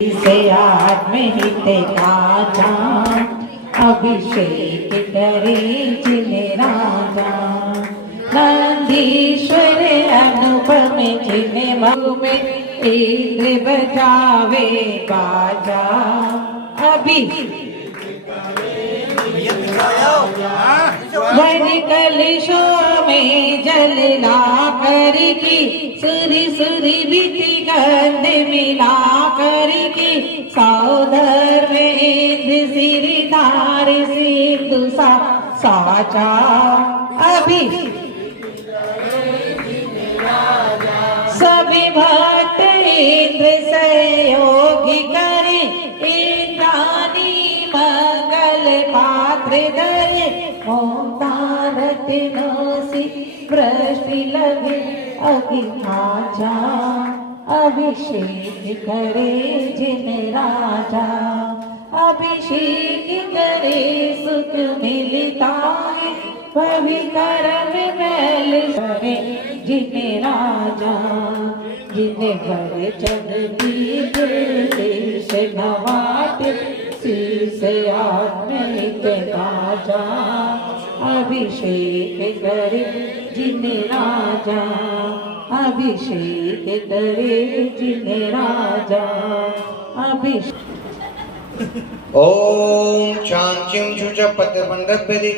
से आत्महित राजा अभिषेक करे जिने राजा नंदीश्वर अनुपम जिने मऊ में इंद्र बजावे बाजा अभी वन कलशों में जलना कर की सुरी सुरी बीती गंध मिला कर की सौधर में इंद्र सिरदार सिंधु साचा अभी सभी भक्त इंद्र सहयोगी करे इंद्रानी मंगल पात्र धरे ओंकारत नोसी वृष्टि लगे अगिहाजा अभिषेक करे जिन राजा अभिषेक करे सुख मिलता है पवित्र मैल करे जिन राजा जिन भर चढ़ देश नवाट शीस आत्मिक राजा अभिषेक करे जिन राजा अभिषेक करे जिन राजा अभिषेक ओम शांतिम शुच पत्र पंडपति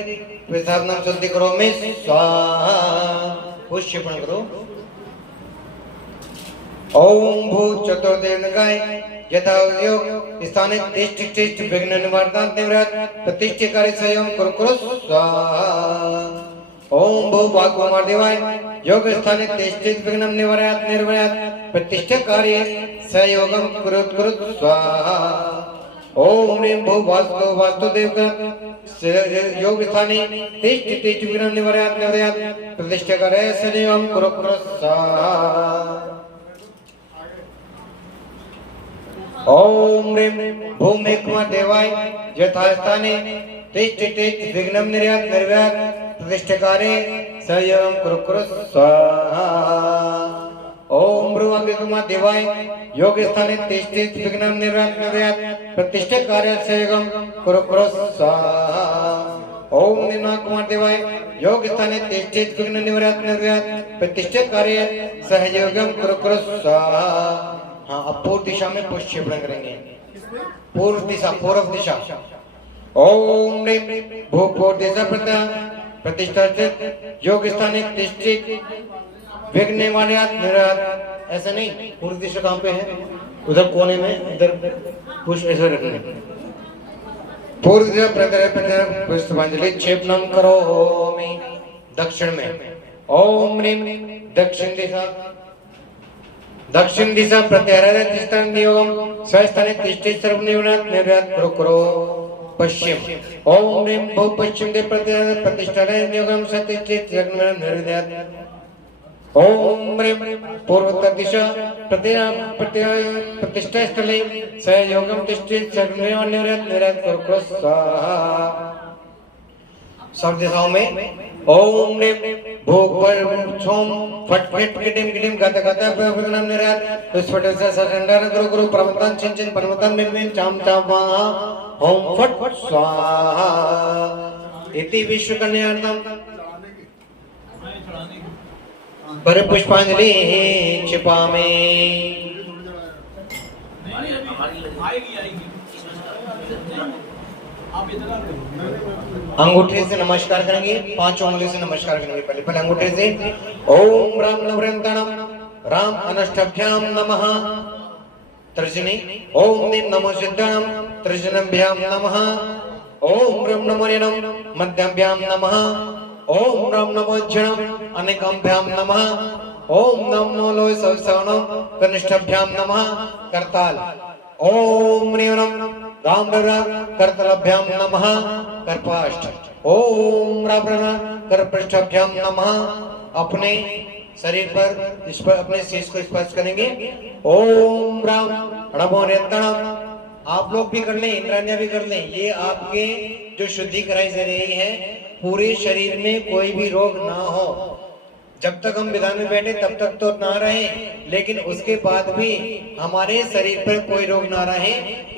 विस्थापना शुद्धि करो में स्वाहा पुष्पण करो ओम भूत चतुर्देवनकाय यथा योग स्थाने तिष्ठ विघ्न निवारणार्थ निवृत्त प्रतिष्ठित कार्य संयम कुरु स्वाहा ओम भू भागवत देवाय योग स्थाने तिष्ठ विघ्न निवारणार्थ निर्वृत्त प्रतिष्ठित कार्य संयोगम कुरु स्वाहा ओम ह्रीं भू वास्तुदेव योग स्थाने तिष्ठ विघ्न निवारणार्थ प्रतिष्ठित कार्य संयम कुरु स्वाहा ओम ह्रीं भूमेक्मा देवाय यथास्थाने तिष्ठ विघ्नं निर्व्यात् प्रतिष्ठकारे संयम कुरु स्वाहा ओम भ्रुवंगिकुमा देवाय योग स्थाने तिष्ठ विघ्नं निर्व्यात् प्रतिष्ठकारे संयम कुरु स्वाहा ओम निर्नाकुमार देवाय योग स्थाने तिष्ठ विघ्नं निर्व्यात् प्रतिष्ठकारे सहयोगम कुरु स्वाहा। हाँ अब पूर्व दिशा में पुष्पण करेंगे पूर्व दिशा ओम ह्रीं भू पूर्व दिशा प्रतिष्ठित योग स्थाने तिष्ठित विघ्न निवारणार्थ ऐसा नहीं पूर्व दिशा कहाँ पे है उधर कोने में इधर पुष्प ऐसे रखने पूर्व दिशा पुष्पांजलि क्षेपणम करोमि दक्षिण में ओम ह्रीं दक्षिण दिशा प्रत्याहार स्थान नियोगम स्वस्थाने तिष्ठित सर्वनिवृत्त निर्व्यात् कुरु पश्चिम ओम ह्रीं भू पश्चिम दे प्रत्याहार प्रतिष्ठाने नियोगम सतिष्ठित सर्वनिवृत्त निर्व्यात् ओम ह्रीं पूर्वोत्तर दिशा प्रतिष्ठा स्थले सहयोगम तिष्ठित सर्वनिवृत्त निर्व्यात् कुरु स्वाहा। सब दिशाओं में ओम ह्रीं भूख पर छोम फट फट किटिम गत प्रभुनाम निरात स्फुट से सचंडन गुरु प्रमतन चिंचिन परमतन मिन चाम चामा ओम फट स्वाहा इति विश्व कल्याणार्थम पर पुष्पांजलि क्षिपामि अंगूठे से नमस्कार करेंगे पांचों उंगली से नमस्कार करेंगे पहले अंगूठे से ओम राम नवरंतनम राम अनष्टभ्याम नमः तर्जनी ओम नीम नमो सिद्धनम तर्जनभ्याम नमः ओम रम नमोरिणम मध्यभ्याम नमः ओम राम नमो ज्ञानम अनेकभ्याम नमः ओम नमो लोय सवसवनम कनिष्ठभ्याम नमः करताल ओम ह्रीं राम करतलभ्याम नमः करपाष्ट ओम राम करपृष्ठभ्याम नमः अपने शरीर पर इस पर अपने शीश को स्पर्श करेंगे ओम राम नमो निरंतरम आप लोग भी कर लें इंद्रानिया भी कर लें ये आपके जो शुद्धि कराई जा रही है पूरे शरीर में कोई भी रोग ना हो जब तक हम विधान में बैठे तब तक तो ना रहे, लेकिन उसके बाद भी हमारे शरीर पर कोई रोग ना रहे,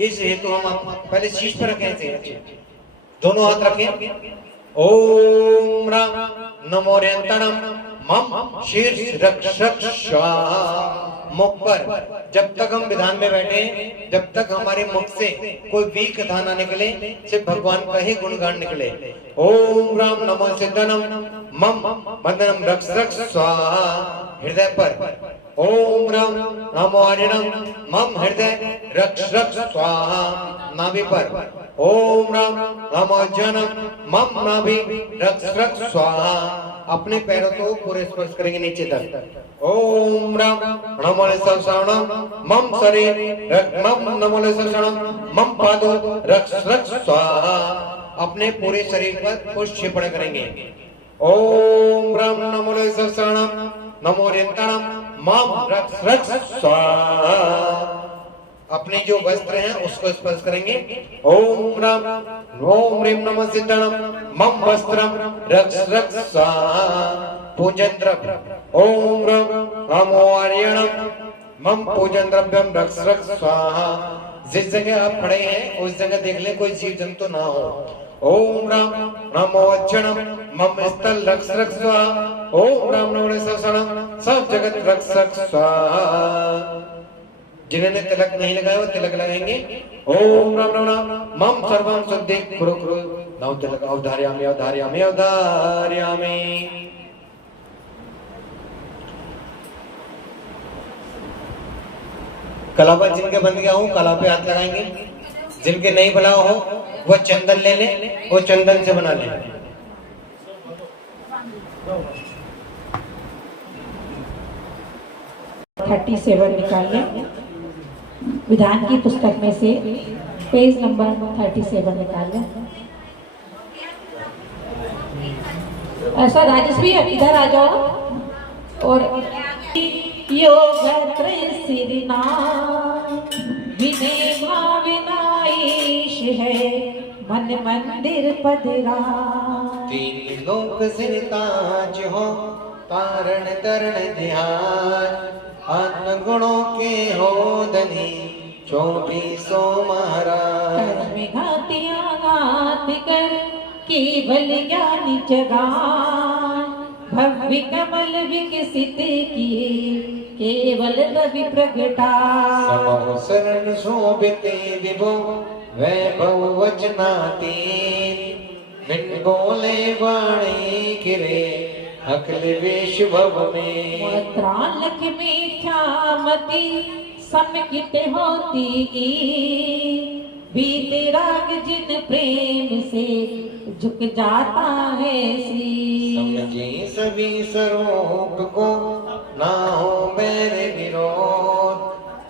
इस हेतु हम पहले शीश पर रखें थे, दोनों हाथ रखें। ओम राम नमो रंतणम मम शीर्ष रक्षक स्वाहा। मुख पर जब तक हम विधान में बैठे, जब तक हमारे मुख से कोई भी कथा ना निकले, सिर्फ भगवान का ही गुणगान निकले। ओम राम नमो सिद्धनम मम बंधनम रक्षक स्वाहा। हृदय पर ओम राम नमो आर्यणम मम हृदय रक्षक स्वाहा। नाभि पर ओम राम नमो जनम मम नाभि रक्षक स्वाहा। अपने पैरों को पूरे स्पर्श करेंगे नीचे तक। ओम राम नमो सरसणम मम शरीर मम नमो सरसणम मम पादो रक्षक स्वाहा। अपने पूरे शरीर पर पुष्पण करेंगे। ओम राम नमो सरसणम नमो रंतणम मम रक्षक स्वाहा। अपने जो वस्त्र हैं उसको स्पर्श करेंगे। ओम राम ओम ह्रीं नमः सिद्धनम मम वस्त्रम रक्षक स्वाहा। पूजन द्रव्य ओम राम नमो आर्यणम मम पूजन द्रव्यम रक्षक स्वाहा। जिस जगह आप खड़े हैं उस जगह देख ले कोई जीव जंतु ना हो। ओम राम नमो अक्षणम मम स्थल रक्षक स्वाहा। ओम राम नमो सरसणम सब जगत रक्षक स्वाहा। जिन्होंने तिलक नहीं लगाया वो तिलक लगाएंगे। ओम राम राम मम सर्वं शुद्धि कुरु कुरु नव तिलक अवधार्यामि अवधार्यामि अवधार्यामि। कलावा जिनके बंद गया हो कला पे हाथ लगाएंगे, जिनके नहीं बना हो वो चंदन ले ले, वो चंदन से बना ले। थर्टी 37 निकाल लें। विधान की पुस्तक में से पेज नंबर 37 निकाल लें। ऐसा राजेश भी इधर आ जाओ। और योग सिरना विनय भावनाईश है मन मंदिर पधरा। तीन लोक सिरताज हो तारण तरण ध्यान। आत्म गुणों के हो धनी 24 महाराज। घात कर केवल ज्ञान जगान। भव्य कमल विकसित किए केवल रवि प्रगटा। समो शरण शोभित विभो वैभव वचनातीत। बिन बोले वाणी गिरे अखिल विश्व भव में। त्रालक में ख्यामती समकित होती। बीते राग जिन प्रेम से झुक जाता है श्री। समझे सभी स्वरूप को ना हो मेरे विरोध।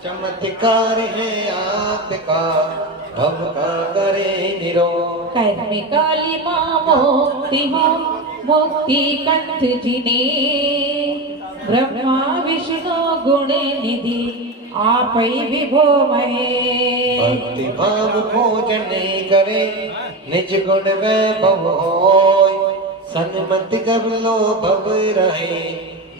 चमत्कार है आपका भव का करे निरोध। कर्म काली मोक्ति हो मुक्ति कंठ जिने। ब्रह्मा विष्णु गुण निधि आप विभो महे। भक्ति भाव भोजन करे निज गुण वैभव होय। सन्मति कब लो भव रहे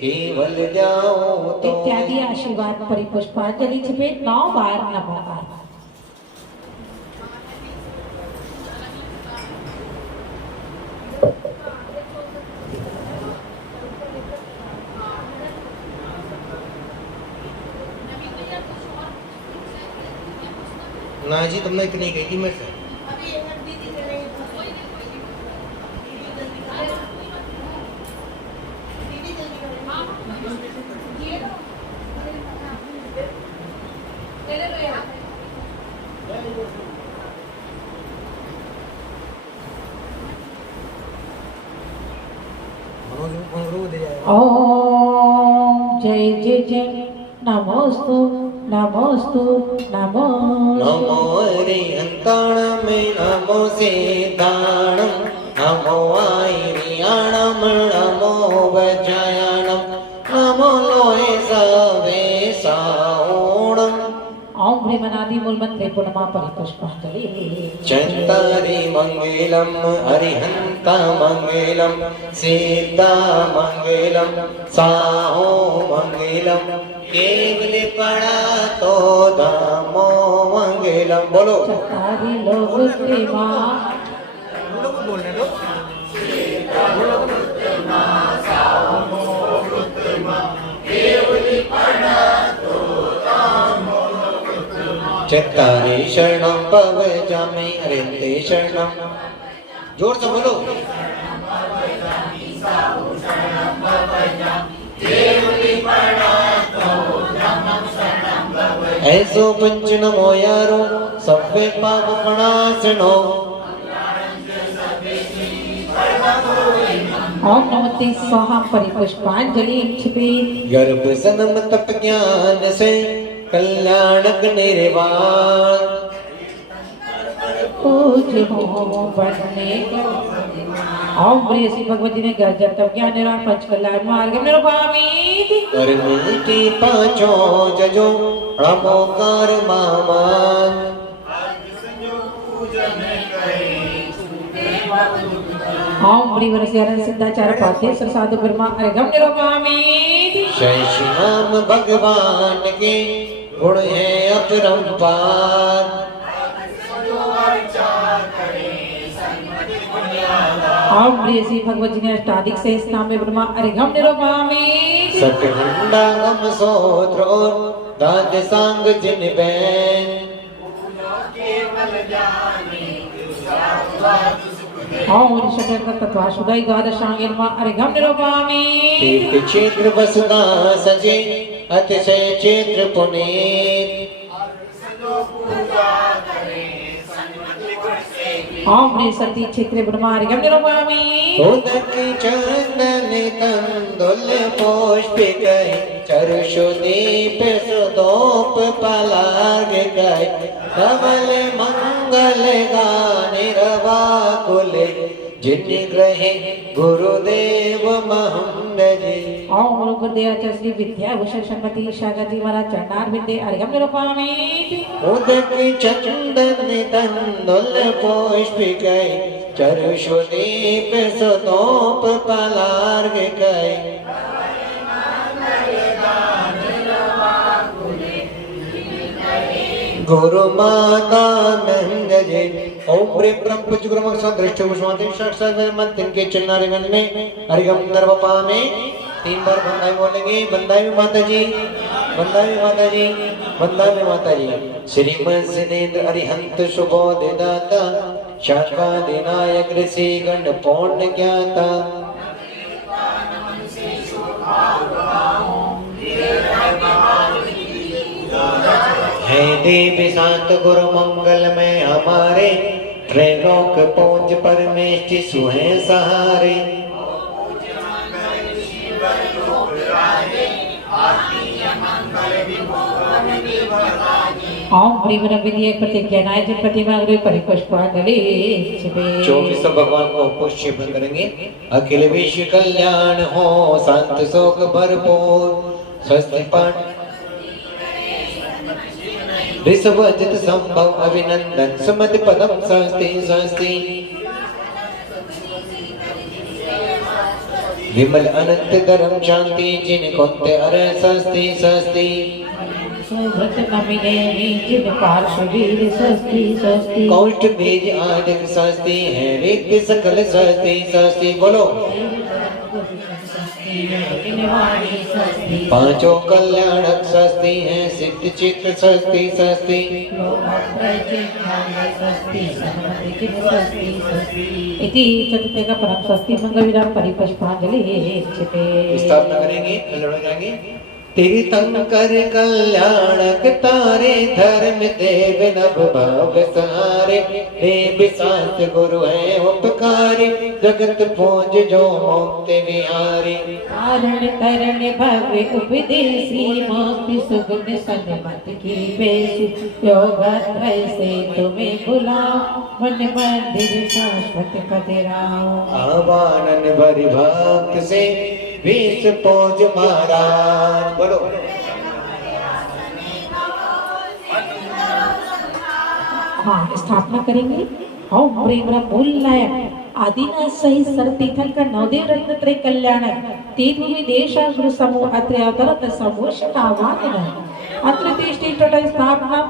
केवल जाओ तो। इत्यादि आशीर्वाद परिपुष्पांजलि छिपे 9 बार नमोकार। ना जी तुमने इतनी कही थी मेरे से। ओम जय जय जय नमोस्तु नमोस्तु नमो। नमो हरिहंताणं नमो सिद्धाणं नमो आयरियाणं नमो वज्रायणं नमो लोहे सवे साओणं। ओम भ्रमणादि मूल मंत्रे पूर्णमा परिपुष्पांजलि चंतारि मंगलम अरिहंता मंगलम सीता मंगलम साहो मंगलम केवल पड़ा तो धामो मंगलम। बोलो चतारी लोग माँ बोलने दो। चत्तारि शरणं भवजामि हरिते शरणं। जोर से बोलो। ऐसो पंच नमो यारो सभ्य पाप प्रणाशनो। ओम नमस्ते स्वाहा परिपुष्पांजलि क्षिपे गर्भ सनम तप ज्ञान से कल्याणक निर्वाण। पूज्य हो बनने ओम प्रिय श्री भगवती ने गर्जन तप ज्ञान निरान पंच कल्याण मार्ग में रूपामी और मीठी पांचों जजो नमोकार मामान। ओम प्रिय वरस्यारण सिद्धाचार्य पार्थेश्वर साधु ब्रह्मा अर्घम निरूपामी जय श्री राम भगवान के गुण है अपरंपार। ओम प्रिय श्री भगवत जी ने अष्टाधिक से इस नाम में ब्रह्मा अर्घम निरूपामी सतखंडागम सोत्र और दाद सांग जिन बैन। ओम ऋषभ तत्वाशुदाई द्वादशांग अर्घम निरूपामी तीर्थ क्षेत्र बसदा सजे अतिशय क्षेत्र पुनीत। ओम प्रिय सती क्षेत्र ब्रह्मा अर्घम निरूपामी उदक चंदन तंदुल पुष्पिक चरुषु दीप सुदोप पलाग गए कमल मंगल गाने रवा कुले जिन ग्रहे गुरुदेव महंद जी। ओम गुरुदेव श्री विद्या भूषण श्रीमती शागती महाराज चंडार विद्या अर्घम निरूपामी उदक चंदन तंदुल पुष्पिक चरुषु दीप सुदोप पलाग गए गुरु माता नंद जी। ओम प्रेम ब्रह्म पुज गुरु मक्सद दृष्टि कुसुमाते साक्षात मन तिनके चन्नारे मन में हरिगम दरवपा में 3 बार बंदाई बोलेंगे। बंदाई में माता जी, बंदाई में माता जी, बंदाई में माता जी। श्रीमद सिनेन्द्र अरिहंत सुबोध दाता शाखा दिनायक ऋषि गण पौर्ण ज्ञाता। है देवी शांत गुरु मंगल में हमारे त्रैलोक पूज परमेष्टि सुहे सहारे। ओम प्रिय विद्या प्रतिज्ञा नायक प्रतिमा गुरु परिपुष्पांजलि क्षिपे 24 भगवान को पुष्य करेंगे। अखिल विश्व कल्याण हो शांत शोक भरपूर स्वस्ति पाठ ऋषभजित संभव अभिनंदन सुमति पदम स्वस्ति स्वस्ति। विमल अनंत धर्म शांति जिन कुंते अरे स्वस्ति स्वस्ति। सुभ्रत नमिने जिन पार्श्ववीर स्वस्ति स्वस्ति। कौष्ट बीज आदिक स्वस्ति है रिक्त सकल स्वस्ति स्वस्ति। बोलो पांचों कल्याणक स्वस्ति हैं सिद्ध चित्त स्वस्ति स्वस्ति। इति चतुर्थ का परम स्वस्ति मंगल विराम परिपुष्पांजलि क्षिपे स्थापना करेंगे करेंगे। तीर्थंकर कल्याणक तारे धर्म देव नभ भाव सारे देव शांत गुरु है उपकारी जगत पूज जो मुक्ति विहारी। कारण तरण भव्य उपदेशी मोक्ति सुगुण सन्मत की बेसी योग से तुम्हें बुलाओ मन मंदिर शाश्वत पतिराओ। आवानन भरि भक्त से विष पूज महाराज। बोलो हाँ स्थापना करेंगे। ओम ह्रीं ब्रह्म मूलाय आदिना सही सर्वतीर्थंकर नवदेव रत्न त्रय कल्याण तीर्थभूमि देशा गुरु समूह अत्र अवतरत समूषकावान अत्र तिष्ठित स्थापना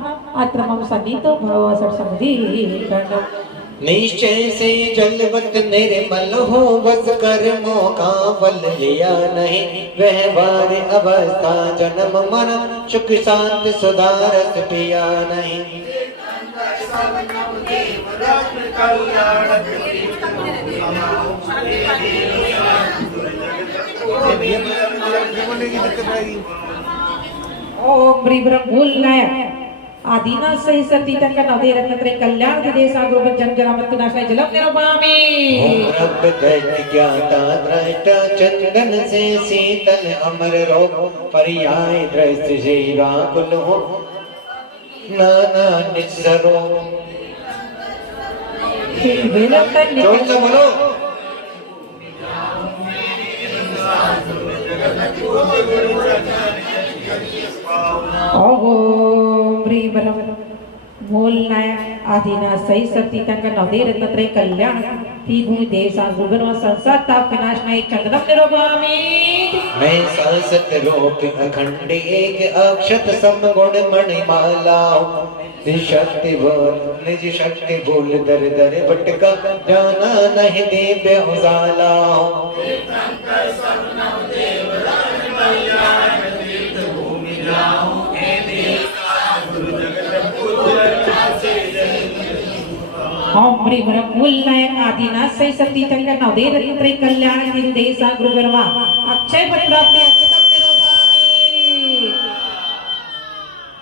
अत्र मम सन्निहितो भव सर्वसमधि कर्ण निश्चय से जलवत निर्मल हो बस कर्मों का फल लिया नहीं व्यवहार अवस्था जन्म मरण सुख शांति सुधारस पिया नहीं। ओम ह्रीं ब्रह्म मूलाय आदिना सही सती तक नवदे रत्न त्रय कल्याण देशा गुरु जन जन मत नाशाय जलम निरपामि ओम रब दैत्य ज्ञाता दृष्टा चंदन से शीतल अमर रोग पर्याय दृष्टि से व्याकुल हो नाना निस्सरो। जोर से बोलो। ओम ह्रीं ब्रह्म मूलाय आदिना सही सती तक नवदे रत्न त्रय कल्याण तीर्थभूमि देशा गुरु संसार ताप विनाश नहीं चंद्रम निरपामि मैं सांसत रूप अखंड एक अक्षत समगुण मणिमाला शक्ति बोल निज शक्ति बोल दर दर भटका जाना नहीं दिव्य उजाला। ओम ह्रीं ब्रह्म मूलाय आदिना सही सती तक नवदे रत्न त्रय कल्याण तीर्थभूमि देशा गुरु अक्षय पद प्राप्ति अक्षतम निरपामि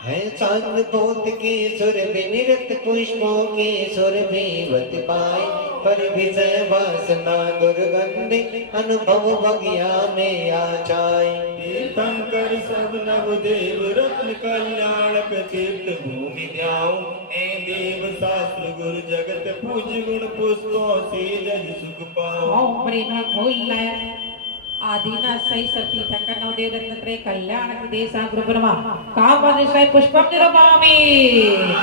है चांद पोत के सुर भी निरत पुष्पों के सुर भी वत पाए पर विजय वासना दुर्गंधि अनुभव बगिया में आ जाए। तीर्थंकर सब नवदेव रत्न कल्याणक तीर्थ भूमि ध्याओ ए देव शास्त्र गुरु जगत पूज गुण पुष्पों से जज सुख पाओ। ओम ह्रीं ब्रह्म मूलाय आदिना सही सती तक नवदेव रत्न त्रय कल्याण देशा गुरु ब्रह्मा कामनिशय पुष्पम निरपामि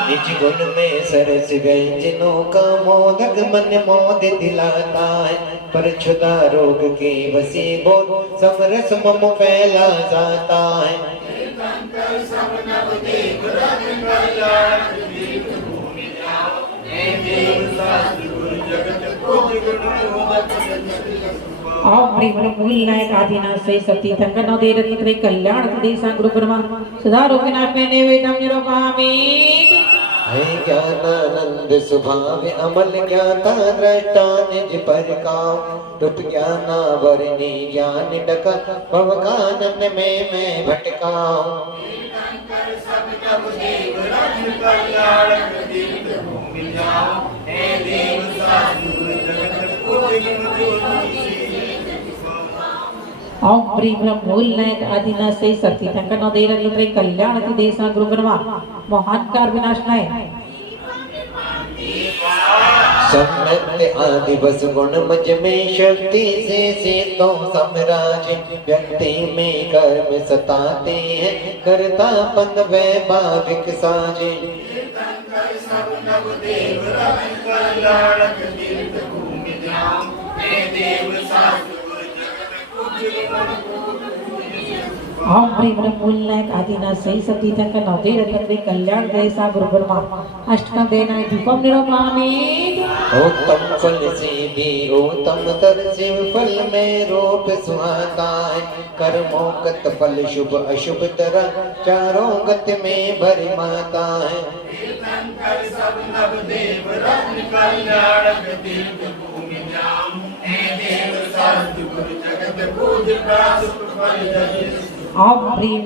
निज गुण में सरस व्यंजनों का मोदक मन मोद दिलाता है पर क्षुधा रोग के वसी बोल समरस मम फैला जाता है। ओम ह्रीं ब्रह्म मूलाय आदिना सही सती तक नवदे रत्न त्रय कल्याण देशा गुरु ब्रह्मा सदा रोग विनाश में नैवेद्यम निरपामि है ज्ञानानंद स्वभाव अमल ज्ञाता दृष्टा निज पर काम टूट ज्ञानावरणी ज्ञान डका भवकानन में मैं भटकाऊं। ओम ह्रीं ब्रह्म मूलाय आदिना सही सती तक नवदे रत्न त्रय कल्याण देशा गुरु ब्रह्मा महान कार विनाशनाय सम्यक् आदि बस गुण मज में शक्ति से तो समराज व्यक्ति में कर्म सताते हैं करता पन वैभाविक साजे। ओम ह्रीं ब्रह्म मूलाय आदिना सही सती तक नवदे रत्न त्रय कल्याण देशा गुरु ब्रह्मा अष्टकं देना धूपम निरपामि उत्तम फल से भी उत्तम तर शिव फल में रूप सुहाता है कर्मों गत फल शुभ अशुभ तरह चारों गत में भरमाता है। ओम ह्रीं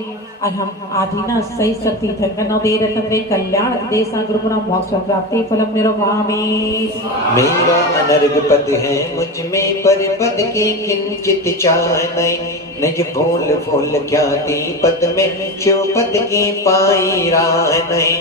अहम आदिना सही सती तक नवदे रत्न त्रय कल्याण देशा गुरु ब्रह्मा मोक्ष प्राप्ति फलम निरपामि मेरा अनर्ग पद है मुझ में पर पद की किंचित चाह नहीं निज भूल फूल ख्याति पद में शिव पद की पाई राह नहीं।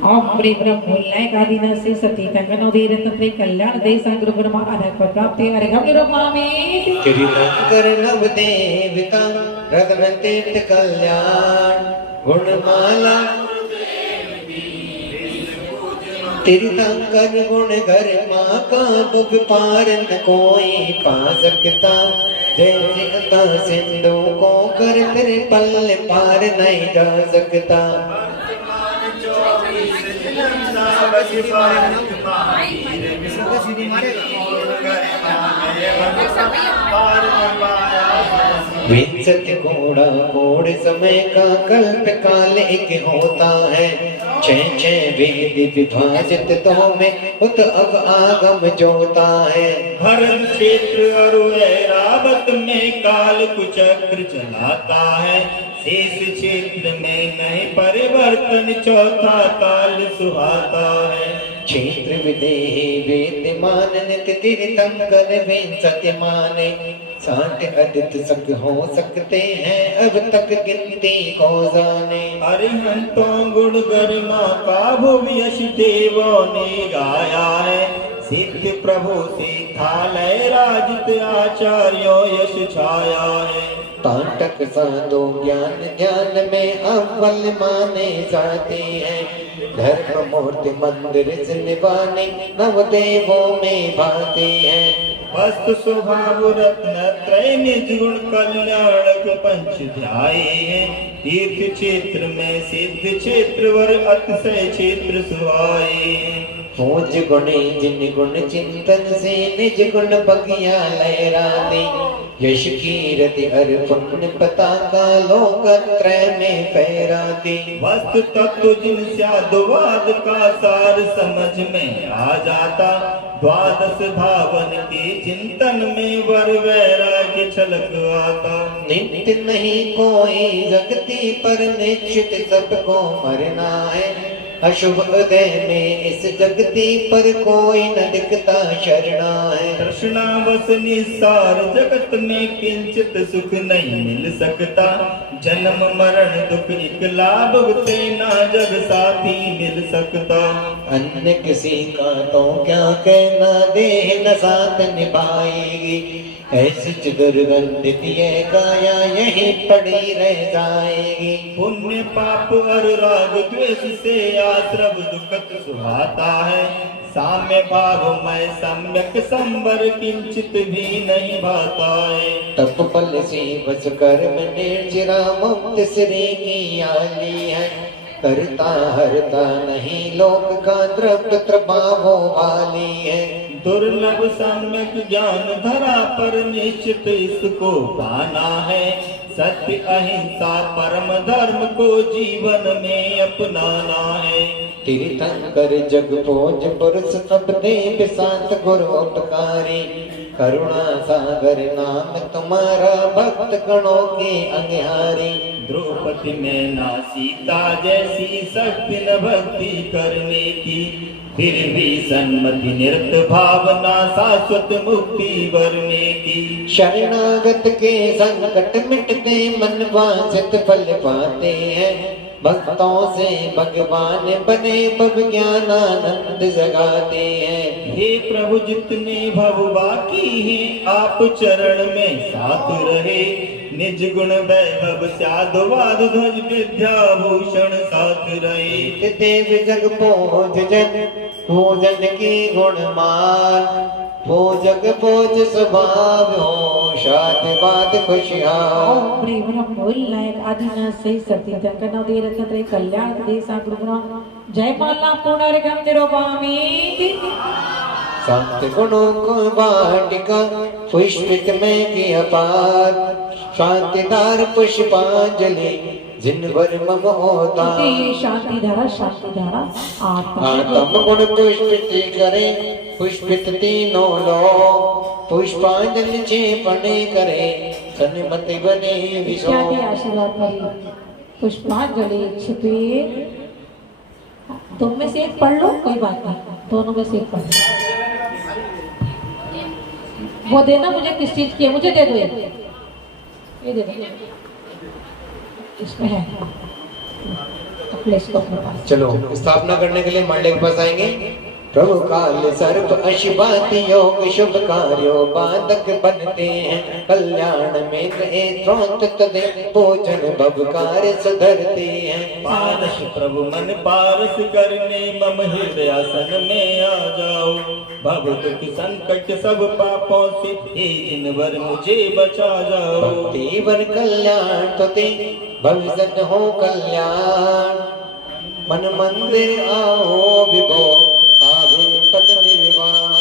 ओम प्रेम ब्रह्मोल्लाय आदिना से सती तंगनोदीर तत्रे कल्याण देशा गुरु ब्रह्मा अनक प्राप्ति अर्घम निरूपामि गिरिशंकर नव देविका रत्न तीर्थ कल्याण गुणमाला तीर्थंकर गुण घर माँ का बुक पार न कोई पा सकता जैसे अता सिंधु को कर तेरे पल्ले पार नहीं जा सकता विंसत घोड़ा घोड़ समय का कल्प काल एक होता है छह वेद विभाजित तो में उत अग आगम जोता है भरत क्षेत्र और ऐरावत में काल कुचक्र चलाता है शेष क्षेत्र में नहीं परिवर्तन चौथा काल सुहाता है क्षेत्र विदेही वेदमान नित्य तीर्थंकर विंसत माने साठ अदित सक हो सकते हैं अब तक गिनती को जाने अरिहंतों गुण गरिमा का भुव यश देवों ने गाया है सिद्ध प्रभु सिद्धालय राजित आचार्यों यश छाया है तांटक साधो ज्ञान ध्यान में अव्वल माने जाते हैं धर्म मूर्ति मंदिर से निभाने नव देवों में भाते हैं वस्तु स्वभाव रत्न त्रय निज गुण कल्याणक पंच ध्याये हैं तीर्थ क्षेत्र में सिद्ध क्षेत्र वर अतिशय क्षेत्र सुहाए पूज गुणे जिन गुण चिंतन से निज गुण बगिया लहराते यश कीरति हर पुण्य पताका लोक त्रय में फहराते वस्तु तत्व जिन स्याद्वाद का सार समझ में आ जाता द्वादश भावन के चिंतन में वर वैराग्य छलक आता नित्य नहीं कोई जगती पर निश्चित सबको मरना है अशुभ उदय में इस जगती पर कोई न दिखता शरणा है तृष्णावश निस्सार जगत में किंचित सुख नहीं मिल सकता जन्म मरण दुख एक लाभ उते ना जग साथी मिल सकता अन्य किसी का तो क्या कहना देह न साथ निभाएगी ऐसी दुर्गंधित ये काया यही पड़ी रह जाएगी पुण्य पाप और राग द्वेष से आश्रव दुखत सुहाता है साम्य भाव में सम्यक संबर किंचित भी नहीं भाता है तप बल से बस कर्म निर्जरा मुक्त श्री की आली है करता हरता नहीं लोक का द्रव्य प्रभावों वाली है दुर्लभ सम्यक ज्ञान धरा पर निश्चित इसको पाना है सत्य अहिंसा परम धर्म को जीवन में अपनाना है तीर्थंकर जग पोज पुरुष सब देव सात गुरु उपकारी करुणा सागर नाम तुम्हारा भक्त गणों के अंगिहारी द्रौपदी में ना सीता जैसी शक्ति न भक्ति करने की फिर भी सन्मति निरत भावना शाश्वत मुक्ति वरने की शरणागत के संकट मिटते मन वांछित फल पाते हैं भक्तों से भगवान बने भव ज्ञानानंद जगाते हैं हे प्रभु जितने भव बाकी हैं आप चरण में साथ रहे निज गुण वैभव साधुवाद ध्वज विद्याभूषण साथ रहे देव जग पोज जन पूजन की गुणमान पूजक पोज स्वभाव हो शांतिवाद खुशियाँ ओम प्रेम ब्रह्मोल्लाय आदिना से सती तंगनोदीर तत्रे कल्याण देशा गुरु ब्रह्मा जयमाला पुनर्गम निरूपामि संत गुणों को वाटिका पुष्पित में की अपार शांतिदार पुष्पांजलि जिन पर मम होता शांति धारा आत्म गुण पुष्पित करे पुष्पित तीनों लोग पुष्पांजलि पढ़े करे सन्मति बने विशो आशीर्वाद करिए पुष्पांजलि छिपे तुम में से एक पढ़ लो कोई बात नहीं दोनों में से एक पढ़ लो वो देना मुझे किस चीज की है मुझे दे दो ये दे दो इसमें है इसको अपने पास। चलो स्थापना करने के लिए मंडे के पास आएंगे। प्रभु काल सर्प अशुभात योग शुभ कार्यो बाधक बनते हैं, कल्याण में त्रोत तदे भोजन भव कार्य सुधरते हैं। पारस प्रभु मन पारस करने मम हृदयासन में आ जाओ, भव दुख संकट सब पापों से हे जिनवर मुझे बचा जाओ। भक्ति वर कल्याण तोते भविष्य हो कल्याण, मन मंदिर आओ विभो आवे पद निर्वाण।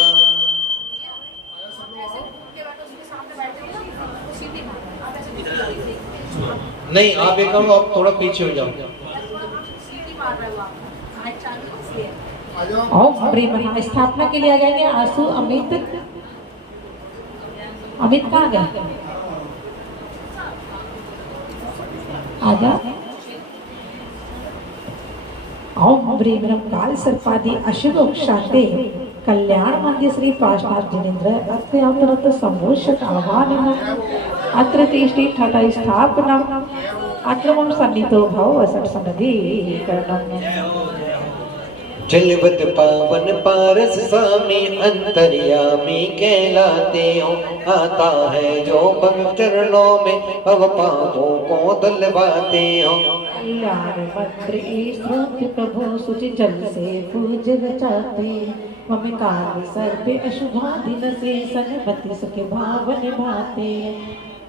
नहीं आप एक काम, आप थोड़ा पीछे हो जाओ। ओम प्रेम ब्रह्म स्थापना के लिए आ जाएंगे आंसू अमित। अमित कहाँ गए? आजा। ओम ब्रीम ब्रह्म काल सर्पादि अशुभ शांते कल्याण मध्य श्री पार्श्वनाथ जिनेन्द्र अत्यंत संभूषक आह्वान अत्र तिष्ठि ठठ स्थापना अत्र मम सन्निधो भव असट सन्निधि करणम। जलवत पावन पारस स्वामी अंतर्यामी कहलाते हो, आता है जो भक्त चरणों में भव पापों को धुलवाते हो। कल्याण मंत्र स्रोत प्रभु सुचि जल से पूज रचाते, मम काल सर्प अशुभादिन से सन्मति सुख भाव निभाते।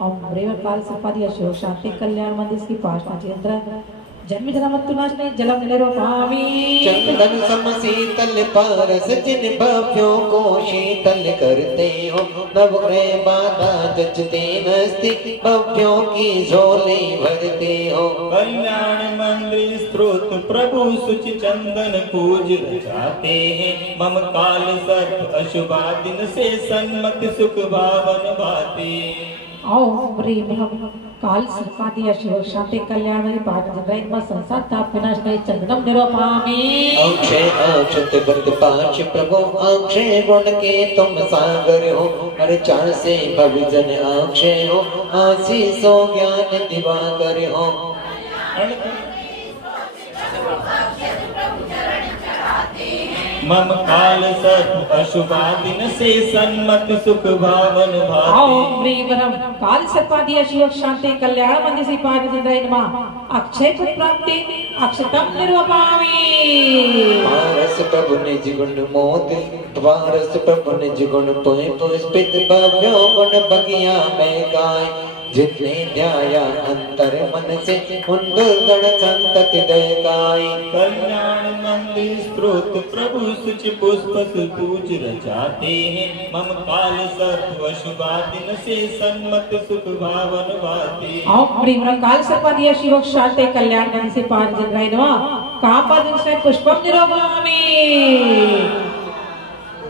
ओम ब्रेव काल सर्पादि अशुभ शांति कल्याण मंदिर की पार्श्वनाथ जिनेन्द्र जन्म जन्मतु नाशने जलम निरूपामि। चंदन सम शीतल पारस जिन भव्यों को शीतल करते हो, नवग्रह बाधा जचते नस्ति भव्यों की झोली भरते हो। कल्याण मंदिर स्त्रोत प्रभु सुचि चंदन पूज रचाते हैं, मम काल सर्प अशुभादिन से सन्मति सुख भावन भाते। ओम ब्रीम ब्रह्म काल सर्पादि अशुभ शांति कल्याण में पाठ जगत संसार ताप विनाश में चंदनम निरूपामि। अक्षय अक्षत बंद पाश प्रभु अक्षय गुण के तुम सागर हो, हर चार से भविजन अक्षय हो, आशीषो ज्ञान दिवाकर हो। मम काल सर्प अशुभादिन से सन्मति सुख भावन भाते। ओम ब्रीम ब्रह्म काल सर्पादि अशुभ शांति कल्याण मंदिर श्री पार्थ जिनेन्द्र नमः अक्षय पद प्राप्ति अक्षतम निरूपामि। पारस प्रभु निज गुण मोदिल, पारस प्रभु निज गुण पुय पुष्पित भव्यों गुण बगिया में गाय, जितने ध्याया अंतर मन से उन दुर्गण संतति दयकाई। कल्याण मंदिर स्त्रोत प्रभु सुचि पुष्प पूज रचाते हैं, मम काल सर्प अशुभादिन से सन्मति सुख भावन भाते। ओम ब्रीम ब्रह्म काल सर्पादि अशुभ शांति कल्याण मंदिर श्री पार्थ जिनेन्द्र नमः कापादि पुष्पम निरूपामि।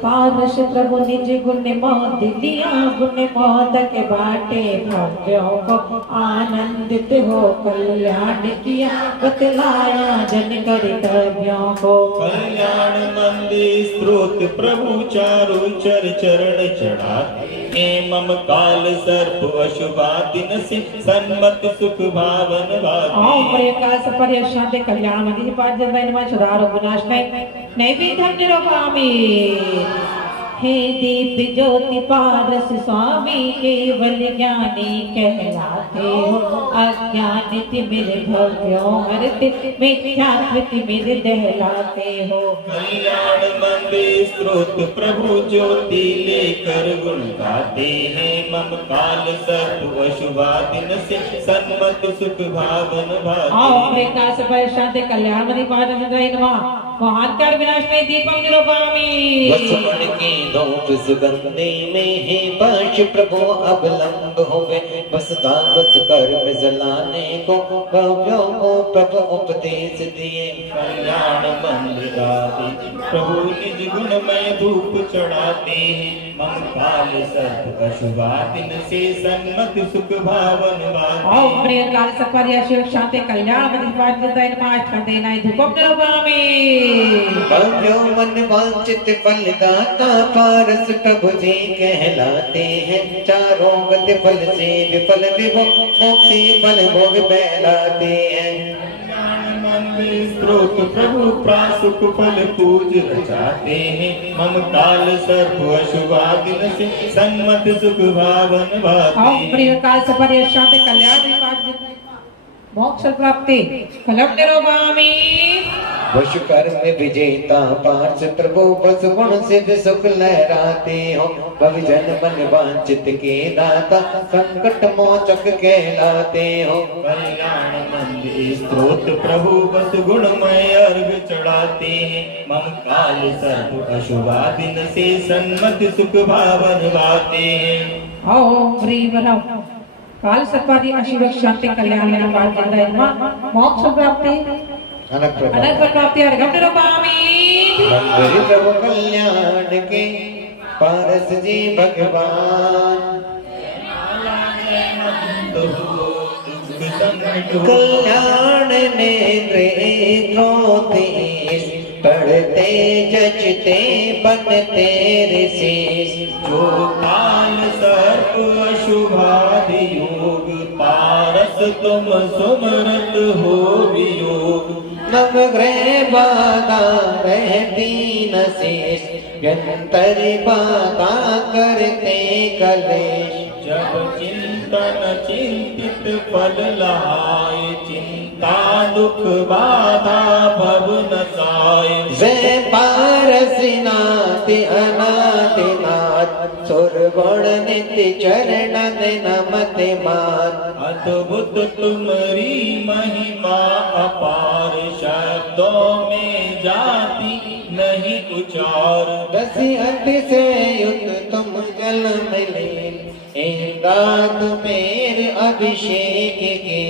पारस प्रभु निज गुण मोदिलिया गुण मोदक बाटे, भव्यों को आनंदित हो कल्याण किया बतलाया जन कर्तव्यों को। कल्याण मंदिर स्त्रोत प्रभु चारु चर चरण चढ़ाते हैं, मम काल सर्प अशुभादिन से सन्मति सुख भावन भाते। ओम प्रिय काल सर्पादि शांति कल्याण मंदिर पाठ जय नमः सुधारो विनाश नैवेद्यम निरूपामि। हे दीप ज्योति पारस स्वामी केवल ज्ञानी कहलाते हो, अज्ञान तिमिर भव्यों हरते मिथ्याकृति मेरे दहलाते हो। कल्याण मंदिर स्त्रोत प्रभु ज्योति लेकर गुण गाते हैं, मम काल सर्प अशुभादिन से सन्मति सुख भावन भाते। ओम विकास पर शांति कल्याण मंदिर पाठ जय नमः महाकार विनाश में दीपम निरूपामि। वसुमन की धूप सुगंधि में हे पाश प्रभु अवलंब हुए, बस दावत कर्म जलाने को भव्यों को प्रभु उपदेश दिए। कल्याण मंदिर आदि प्रभु निज गुण में धूप चढ़ाते हैं, मम काल सर्प अशुभादिन से सन्मति सुख भावन भाते। ओम प्रिय काल सर्पादि अशुभ शांति कल्याण मंदिर पाठ जय नमः अष्टदेनाय धूपम निरूपामि। भव्यो मन वांछित फलदाता पारस प्रभु जी कहलाते हैं, चारों गति फल से विफल विभो मुक्ति फल भोग बहलाते हैं। मंद स्त्रोत प्रभु प्रासुक फल पूज रचाते हैं। मम काल सर्प अशुभादिन से सन्मत सुख भावन भाते ओम प्रिय काल सपर्य शांति कल्याण विपाक मोक्ष प्राप्ति फलम निरोपामि। वश कर्म विजेता पार्थ प्रभु बस गुण सिद्ध सुख लहराते हो। भव जन मन वांछित के दाता संकट मोचक कहलाते हो। कल्याण मंद स्त्रोत प्रभु बस गुणमय अर्घ चढ़ाते हैं। मम काल सर्प अशुभादिन से सन्मत सुख भावन भाते हैं। ओम ह्रीं नम काल सपादी अशिव शांति कल्याण विपाक मोक्ष प्राप्ति अनक अनंत प्राप्ति अर्घम निरोपामि। मंदिर प्रभु कल्याण के पारस जी भगवान। कल्याण नेत्रे ज्योतिष पढ़ते जचते बनते ऋषिष। जो काल सर्प अशुभादि योग पारस तुम सुमरत हो वियोग। नवग्रह बाधा रहती न शेष यंतर बाधा करते कलेश। जब चिंतन चिंतित फल लाए चिंता दुख बाधा भव नसाए। जय पारसनाथ अनादिनाथ सुरगुण नित्य चरणन नमते मात। अद्भुत तुमरी महिमा अपार शब्दों में जाती नहीं उचार। दसी अति से युक्त तुम जल मिले दात मेर अभिषेक के।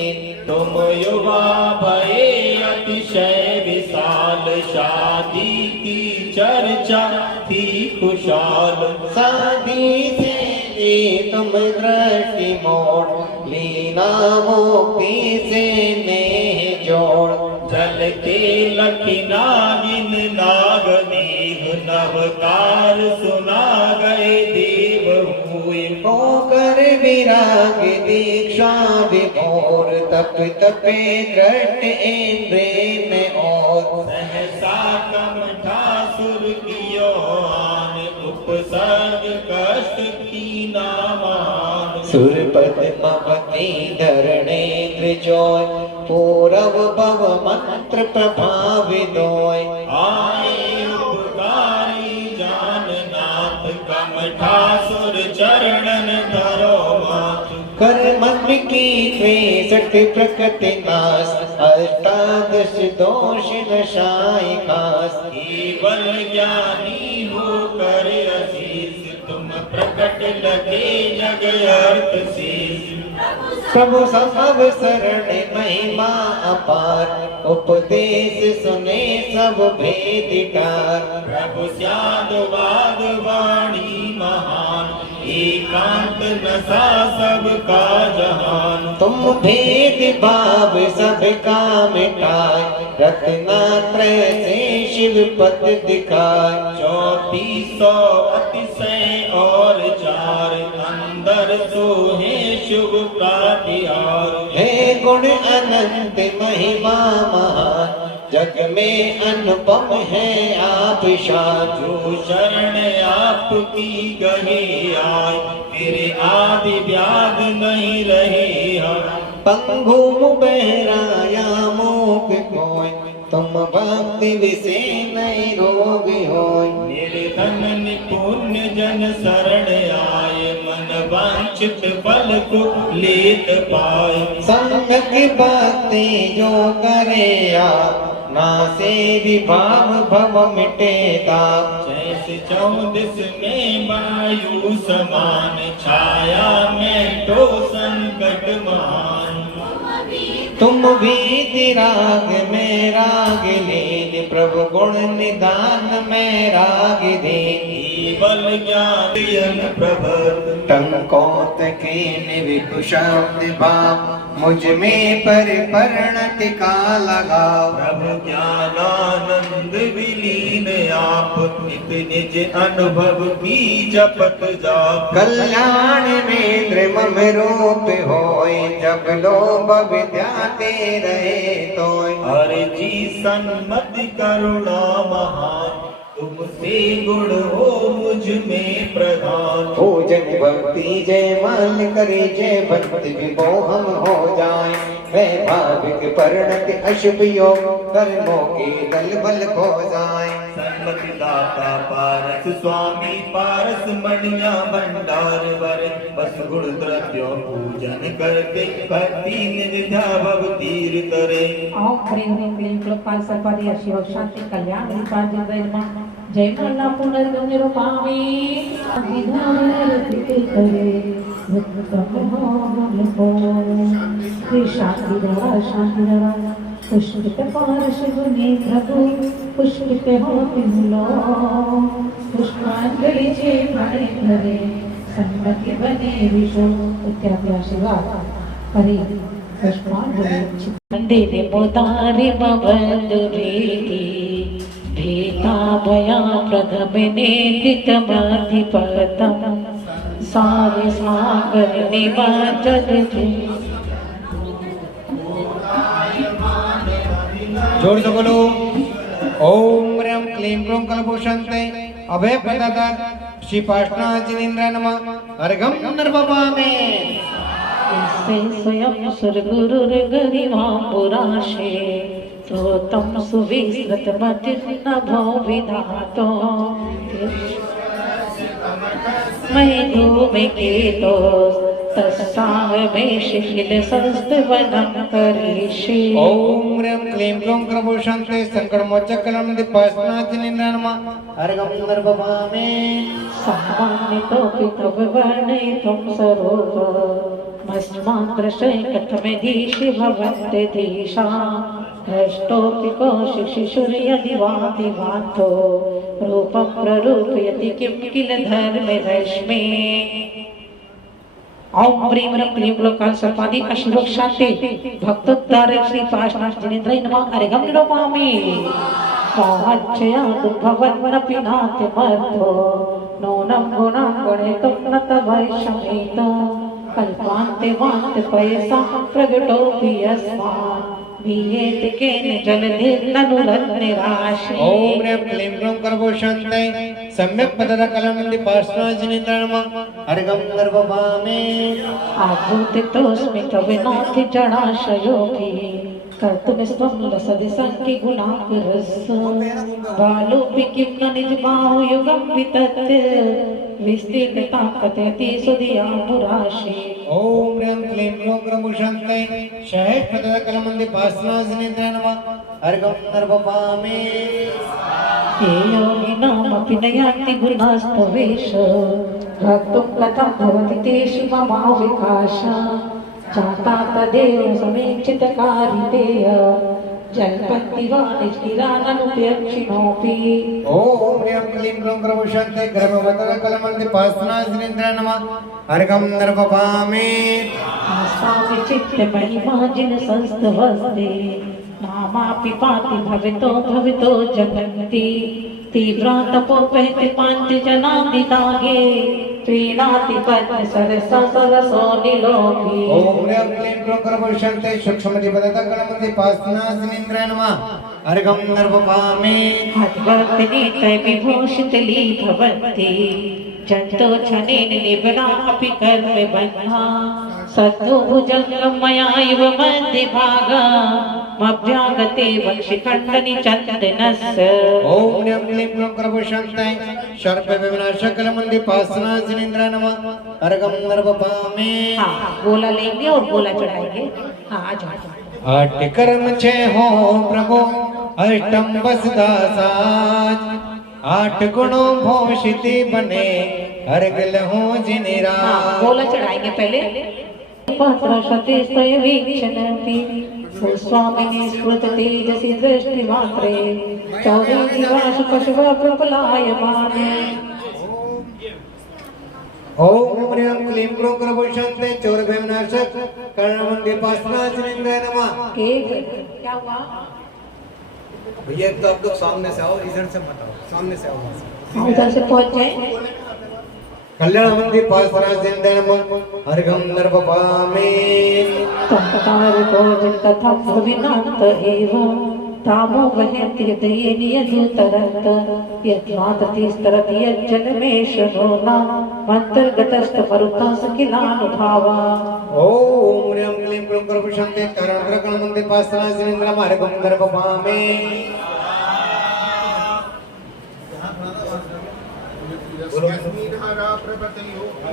तुम युवा भये अतिशय विशाल शादी की चर्चा थी खुशाल। शादी से ली तुम दृष्टि मोड़ लीना मोक्ति से नेह जोड़। जल के लखी नागिन नागनीह नवकार सुना गए देव हुए। होकर विराग दीक्षा विभोर तप तपे दृष्ट इंद्र में और। सहसा कमठासुर कियो आन उपसर्ग कष्ट की नामान। सुर पद्मावती धरणेन्द्र जोय पूरव भव मंत्र प्रभाविदोय। आए उपकारी जाननाथ कमठासुर चरणन धरो मात। कर मन की 63 प्रकृति नाश अष्टादश दोष नशाई खास। केवल ज्ञानी हो कर असीस तुम प्रकट लगे जग अर्थ शेष। प्रभु सब शरण महिमा अपार उपदेश सुने सब भेद टार। प्रभु स्याद वाद वाणी महान एकांत नशा सबका जहान। तुम भेद भाव सबका मिटाए रत्नात्रय से शिव पद दिखाए। 3400 अतिशय और 4 अंदर सोहे शुभ प्रातिहार। है गुण अनंत महिमा महान जग में अनुपम है आप शान। जो शरण आपकी गहे आए तेरे आदि व्याध नहीं रहे हम। पंगु बहराया मूक कोय तुम भक्ति विषे नहीं रोग होय। निर्धन निपुण्य जन शरण आए मन वांछित फल को लेत पाए। संगत भक्ति जो करे आप नासे विभाव भव मिटे ताप। जैसे 34 में वायु समान छाया में तो संकट मान। तुम भी राग में राग लीन प्रभु गुण निदान में राग दीन। बल ज्ञान प्रभर टंकोत के विकुशब्द भाव मुझ में परिपर्ण टिका लगाओ। प्रभु ज्ञानानंद विलीन आप नित निज अनुभव की जपत जाप। कल्याण में त्रिमम रूप होय जब लोभ विद्या ते रहे तोय। हरि जी सन्मति करुणा महान तुमसे गुण हो मुझ में प्रधान। पूजन भक्ति जय मान करे जय भक्ति विमोहम हो जाए। वैभाविक परिणति अशुभ योग कर्मों के दल बल खो जाए। सन्मति दाता पारस स्वामी पारस मणिया भंडार वर बस गुण द्रव्यों पूजन करते भक्ति निज ध्याव तीर करे। ओम ह्रीं ह्रीं क्लीं क्लूकाल सर्पादि शिव शांति कल्याण विपाजन वैरमा जय माला पुनर्गम निरूपामी अभिधानरति करे श्री शांति दवा पुष्पित पार शिव ने प्रभु पुष्पित होति मुलो पुष्पांजलि जे बने धरे सन्मति बने विशो इत्यादि आशीर्वाद हरि पुष्पांजलि मंदिर मोदारि मवदुरेति भेता भया प्रथमनेतितमधिपतम् सारे सागर निवाजन जोर से बोलो ओम ह्रीं क्लीं क्लूं कलभूषन्ते अभय प्रदाता श्री पार्श्वनाथ नमः अर्घम नर्पयामि। इससे स्वयं सुरगुरु गरिमा पुराशे तो तम सुविस्तृत मति नभो विधातो मैं धूमि केतो तस्साह में शिखिल संस्तवनं करिष्ये। ओम ह्रीं क्लीं क्लूं कलभूषन्ते संकटमोचक कलम पार्श्वनाथ नमः अर्घम नर्पयामि। सम्मानितोऽपि तव वर्णयितुं सरोपमस्मान्द्रशै कथमिधीशि भवन्ति धीशा भ्रष्टोऽपि कौशिशिशुर्यदि वाति वातो रूपं प्ररूपयति किं किल धर्मरश्मे। ओम ह्रीं ह्रीं क्लीं क्लूकाल सर्पादि अशिव शांति भक्तोद्धारक श्री पार्श्वनाथ जिनेन्द्राय नमः अर्घं निरूपयामि। साहच्चया दुर्भवन्नपि नातिमर्थो नूनं गुणां गणितुं न तवैषमेत कल्पान्ते वान्ते पयसा प्रगटोऽपि यस्मात् वियेत केन जलधिर्ननुरन्निराशे। ओम ह्रीं क्लीं क्लूं कलभूषन्ते सम्यक् पदर कलम पार्श्वनाथ नमः अर्घं नर्पयामि। आभूतितोऽस्मि तव नाथि जडाशयोऽपि कर्तुमिस्त्वं लसदि सङ्ख्ये गुणाकरस् बालोऽपि किं न निजबाहुयुगं वितत् विस्तीर्णता कथयति सुधियानुराशे। ओम ह्रीं क्लीं क्लूं कलभूषन्ते शहे पदर कलम पार्श्वनाथ नमः अर्घं नर्पयामि। हे योगिनामपि न यान्ति गुणास्तवेश भक्तुं कथं भवति तेषु ममाविकाश जाता तदेव समीक्षितकारितेय जल्पन्ति वा निष्किराननुपेक्षिणोऽपि। ओम ह्रीं क्लीं क्लूं कलभूषन्ते गर्भवतः कलम पार्श्वनाथ नमः अर्घं नर्पयामि। स्वामी चित्ते महिमा जिन संस्तवस्ते नामापि पाति भवितो जगन्ति तीव्रा तपोपहति पांच जनादितागे त्रीनाति पद्म सरसा सरसो निलोकी। ओम ह्रीं क्लीं क्लूं कलभूषन्ते सूक्ष्मति पदतः कलम पार्श्वनाथ नमः अर्घं नर्पयामि। हठवर्तिनीतै विभूषितली भवन्ति जन्तो छनेन निबना अपि कर्म बन्धा सत्तो भुजङ्गं मयाैव मध्ये भागा मभ्यागते वक्षिखण्डनि चन्दनस्य। ओम ह्रीं क्लीं क्लूं कलभूषन्ते सर्वविनाशक कलम पार्श्वनाथ नमः अर्घं नर्पयामि। हाँ गोला लेंगे और गोला चढ़ाएंगे। हाँ आ जाओ। आठ कर्म छह हो प्रभु अष्टम बसदा साज आठ गुणों भूषिति बने अर्घ लहू जिनिरा। हाँ गोला चढ़ाएंगे पहले। पत्रशते वीक्षणपि स्वामिनी स्फुरत तेजसि दृष्टिमात्रे चौरे दिवाश पशव प्रपलायमाने। ओम ह्रीं क्लीं क्लूं कलभूषन्ते चौरभयविनाशक कर्णमंडे पार्श्वनाथ नमः। क्या हुआ? भैया एक तो आप लोग सामने से आओ, इधर से मत आओ, सामने से आओ वहाँ से। हम उधर से पहुंच जाए। कल्याण मंदिर पासना जिंदन हरिगम नरपपामे तत्तावको जिनकथं भविनान्त एव तामो वहन्ति हृदयेनियदुतरन्त यद्वाततिस्तरति यज्जलमेशनो न मन्तर्गतस्तमरुतास किलानुभावा। ओम ह्रीं क्लीं क्लूं करपुषन्ते करणकरण मंदिर पासना जिंदन हरिगम नरपपामे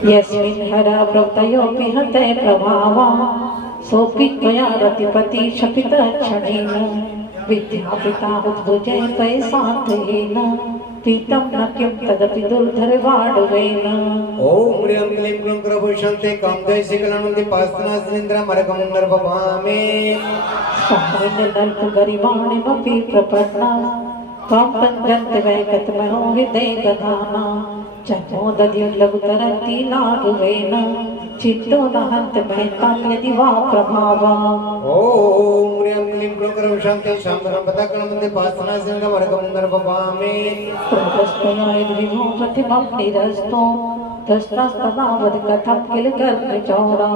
यस्मिन् हरा प्रवतयोऽपि हते प्रभावा सोऽपि त्वया रतिपति शपितक्षणेन विद्यापिता उद्भुजे पैसान्तेन पीतं न किं तदपि दुर्धरवाडवेन। ओम ह्रीं क्लीं क्लूं करपुषन्ते कामदेशी कल्याण मंदिर पासना जिंदन हरिगम नरपपामे स्वामिन् नल्प गरिमाणिमपि प्रपन्ना त्वं पञ्जन्ति वैकतमहो हृदय दधाना चकोदद्युल्लघुतरन्ति लाघवेन चित्तो न हन्त महतां यदि वा प्रभावा। ओम ह्रीं क्लीं क्लूं करपुषन्ते शाम्बरपदा कल्याण मंदिर पासना जिंदन हरिगम नरपपामे प्रदस्तया यद्विभो प्रतिमग्निरस्तो दष्टास्तदावद् कथं किल कर्णचौरा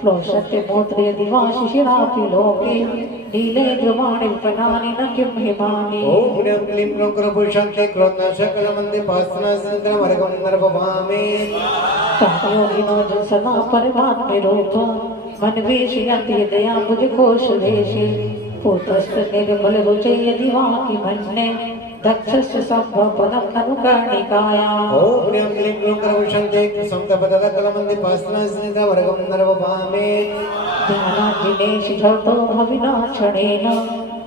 प्लोषते मूत्रे यदि वा शिशिरापि लोके नीले ध्रुवाणि विपणानि न किं हिमानि। ओम ह्रीं क्लीं क्लूं करपुषन्ते क्रोधनाशक कल्याण मंदिर पासना जिंदन हरिगम नरपपामे योगिनो जो सदा परमात्मे रूप मन वेशयन्ति दया मुझ कोशलेशे पुत्रस्त निर्मल रुचि यदि वा कि मन्ये दक्षस्य संभवपदं अनुकर्णिकाया। ओम ह्रीं क्लीं क्लूं करपुषन्ते समतपदा कल्याण मंदिर पासना जिंदन हरिगम नरपपामे ध्यानाग्निनेश धौतो भविनाक्षणेन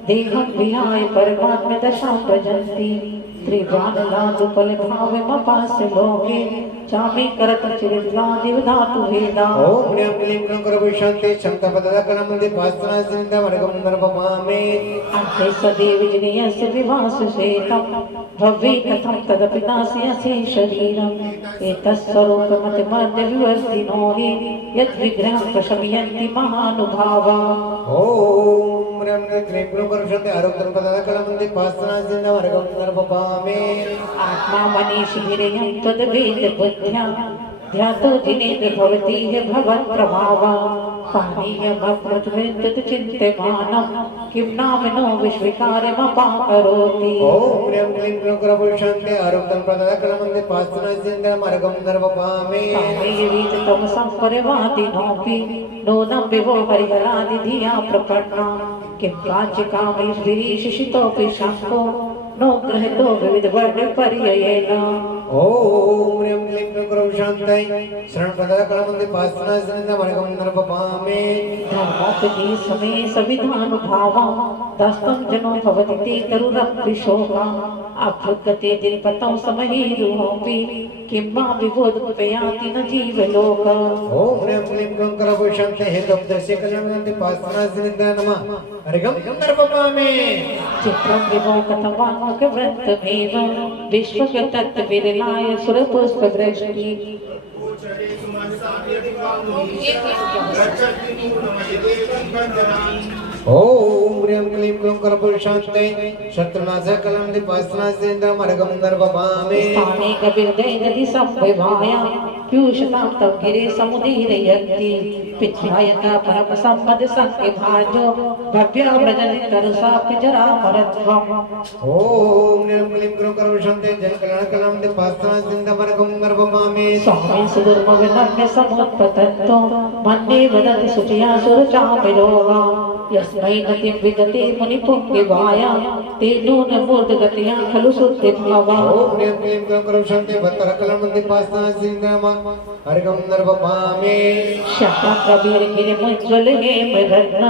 देहं विहाय परमात्म दशां भजन्ति त्रिवानलादुपलभावमपास्य लोके चामे करत चिरिद्वादिवधातु भेदा। ओम ह्रीं क्लीं क्लूं करपुषन्ते समतपदा कल्याण मंदिर पासना जिंदन हरिगम नरपपामे अन्ते सदैव जिनयस्य विवाससेतं भव्ये कथं तदपि नास्यसे शरीरम् एतत्स्वरूपमतिमर्दविवर्तिनो हि यद्विग्रहं प्रशमयन्ति महानुभावा। ओम ह्रीं क्लीं क्लूं करपुषन्ते आरोग्यपदा कल्याण मंदिर पासना जिंदन हरिगम नरपपामे आत्मा मनीषि गिरियं त्वद्वेद बुद्ध्या ध्यातो जिनेन्द्र भवति हि भवत्प्रभावा पानीयममृतमृत चिन्त्यमानं किं नामिनो विश्वकार्यमपाकरोति। ओम ह्रीं क्लीं क्लूं करपुषन्ते आरोग्यपदा कल्याण मंदिर पासना जिंदन हरिगम नरपपामे तमसं परिवादिनोऽपि नूनं विभो हरिहरादिधिया प्रपन्ना किं काचिकामैर्भिरीशिशितोऽपि शङ्को नो गृहीतो विविधवर्णपर्ययेन। ओम ह्रीं क्लीं क्लूं करपुषन्ते शरणपदा कल्याण मंदिर पासना जिंदन हरिगम नरपपामे धर्मोपति समे सविधानुभावा दस्तं जनो भवति ते तरुरपि शोका अभ्युद्गते दिनपतौ समहीरुहोऽपि किं मा विबोधोपयाति न जीवलोक। ओम ह्रीं क्लीं क्लूं करपुषन्ते हेतुपदेशे कल्याण मंदिर पासना जिंदन हरिगम नरपपामे चित्रं विभो कथं वाङ्मूकवृत्तमेव विश्वगतत्विरलाय सुरपुष्पदृष्टि ओम ह्रीं क्लीं क्लूं करपुषन्ते शत्रुनाशक कल्याण मंदिर पासना जिंदन हरिगम नरपपामे स्थाने कपिर्दे नदी संविभाया पीयूषतां तव गिरे समुदीरयन्ति पित्र्यायता परम सम्मद संविभाजो भव्या व्रजनितरसापि जरामरत्वम्। ओम ह्रीं क्लीं क्लूं करपुषन्ते जन कल्याण मंदिर पासना जिंदन हरिगम नरपपामे स्वामी सुदुर्मविनम्य समुत्पतन्तो मन्ये वदति शुचिया सुरचामिरोगा यस्मै गतिं विदते मुनिपुङ्गिवाया ते नून मूर्धगत्या खलु शुद्धिभावा। ओम ह्रीं क्लीं क्लूं करपुषन्ते भत्तर कल्याण मंदिर पासना जिंदन हरिगम नरपपामे शक्रप्रभीर्गिरिमुज्ज्वल हेमरत्न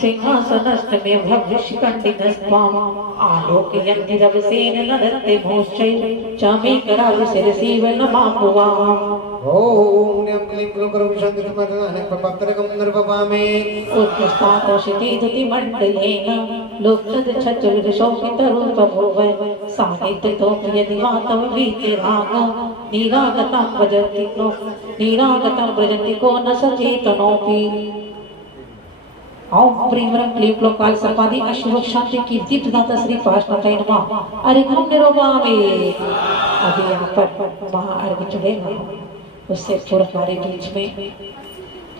सिंहासनस्तमे भव्यशिखण्डितस्त्वाम् आलोकयन्ति रवसेन नरते भूश्चै चामे करावि शिरसीव नमाम्बुवाम्। ओम ह्रीं क्लीं क्लूं करपुषन्ते भत्तर नरपपामे उत्कृष्टातोषितीधुतिमण्डलेन लोकचतुर्शोभितरूपभुव साहित्यतोऽपि यदि वा तव वीतिराग निरागतं भजति को न सचेतनोऽपि। ओम प्रीमरम क्लीं क्लों काल सर्पादि अशुभ शांति कीर्ति प्रदाता श्री पार्श्वनाथाय नमः। अरे हम निरोपामे। अभी यहाँ पर महाअर्घ चढ़ेगा, उससे पूर्व हमारे बीच में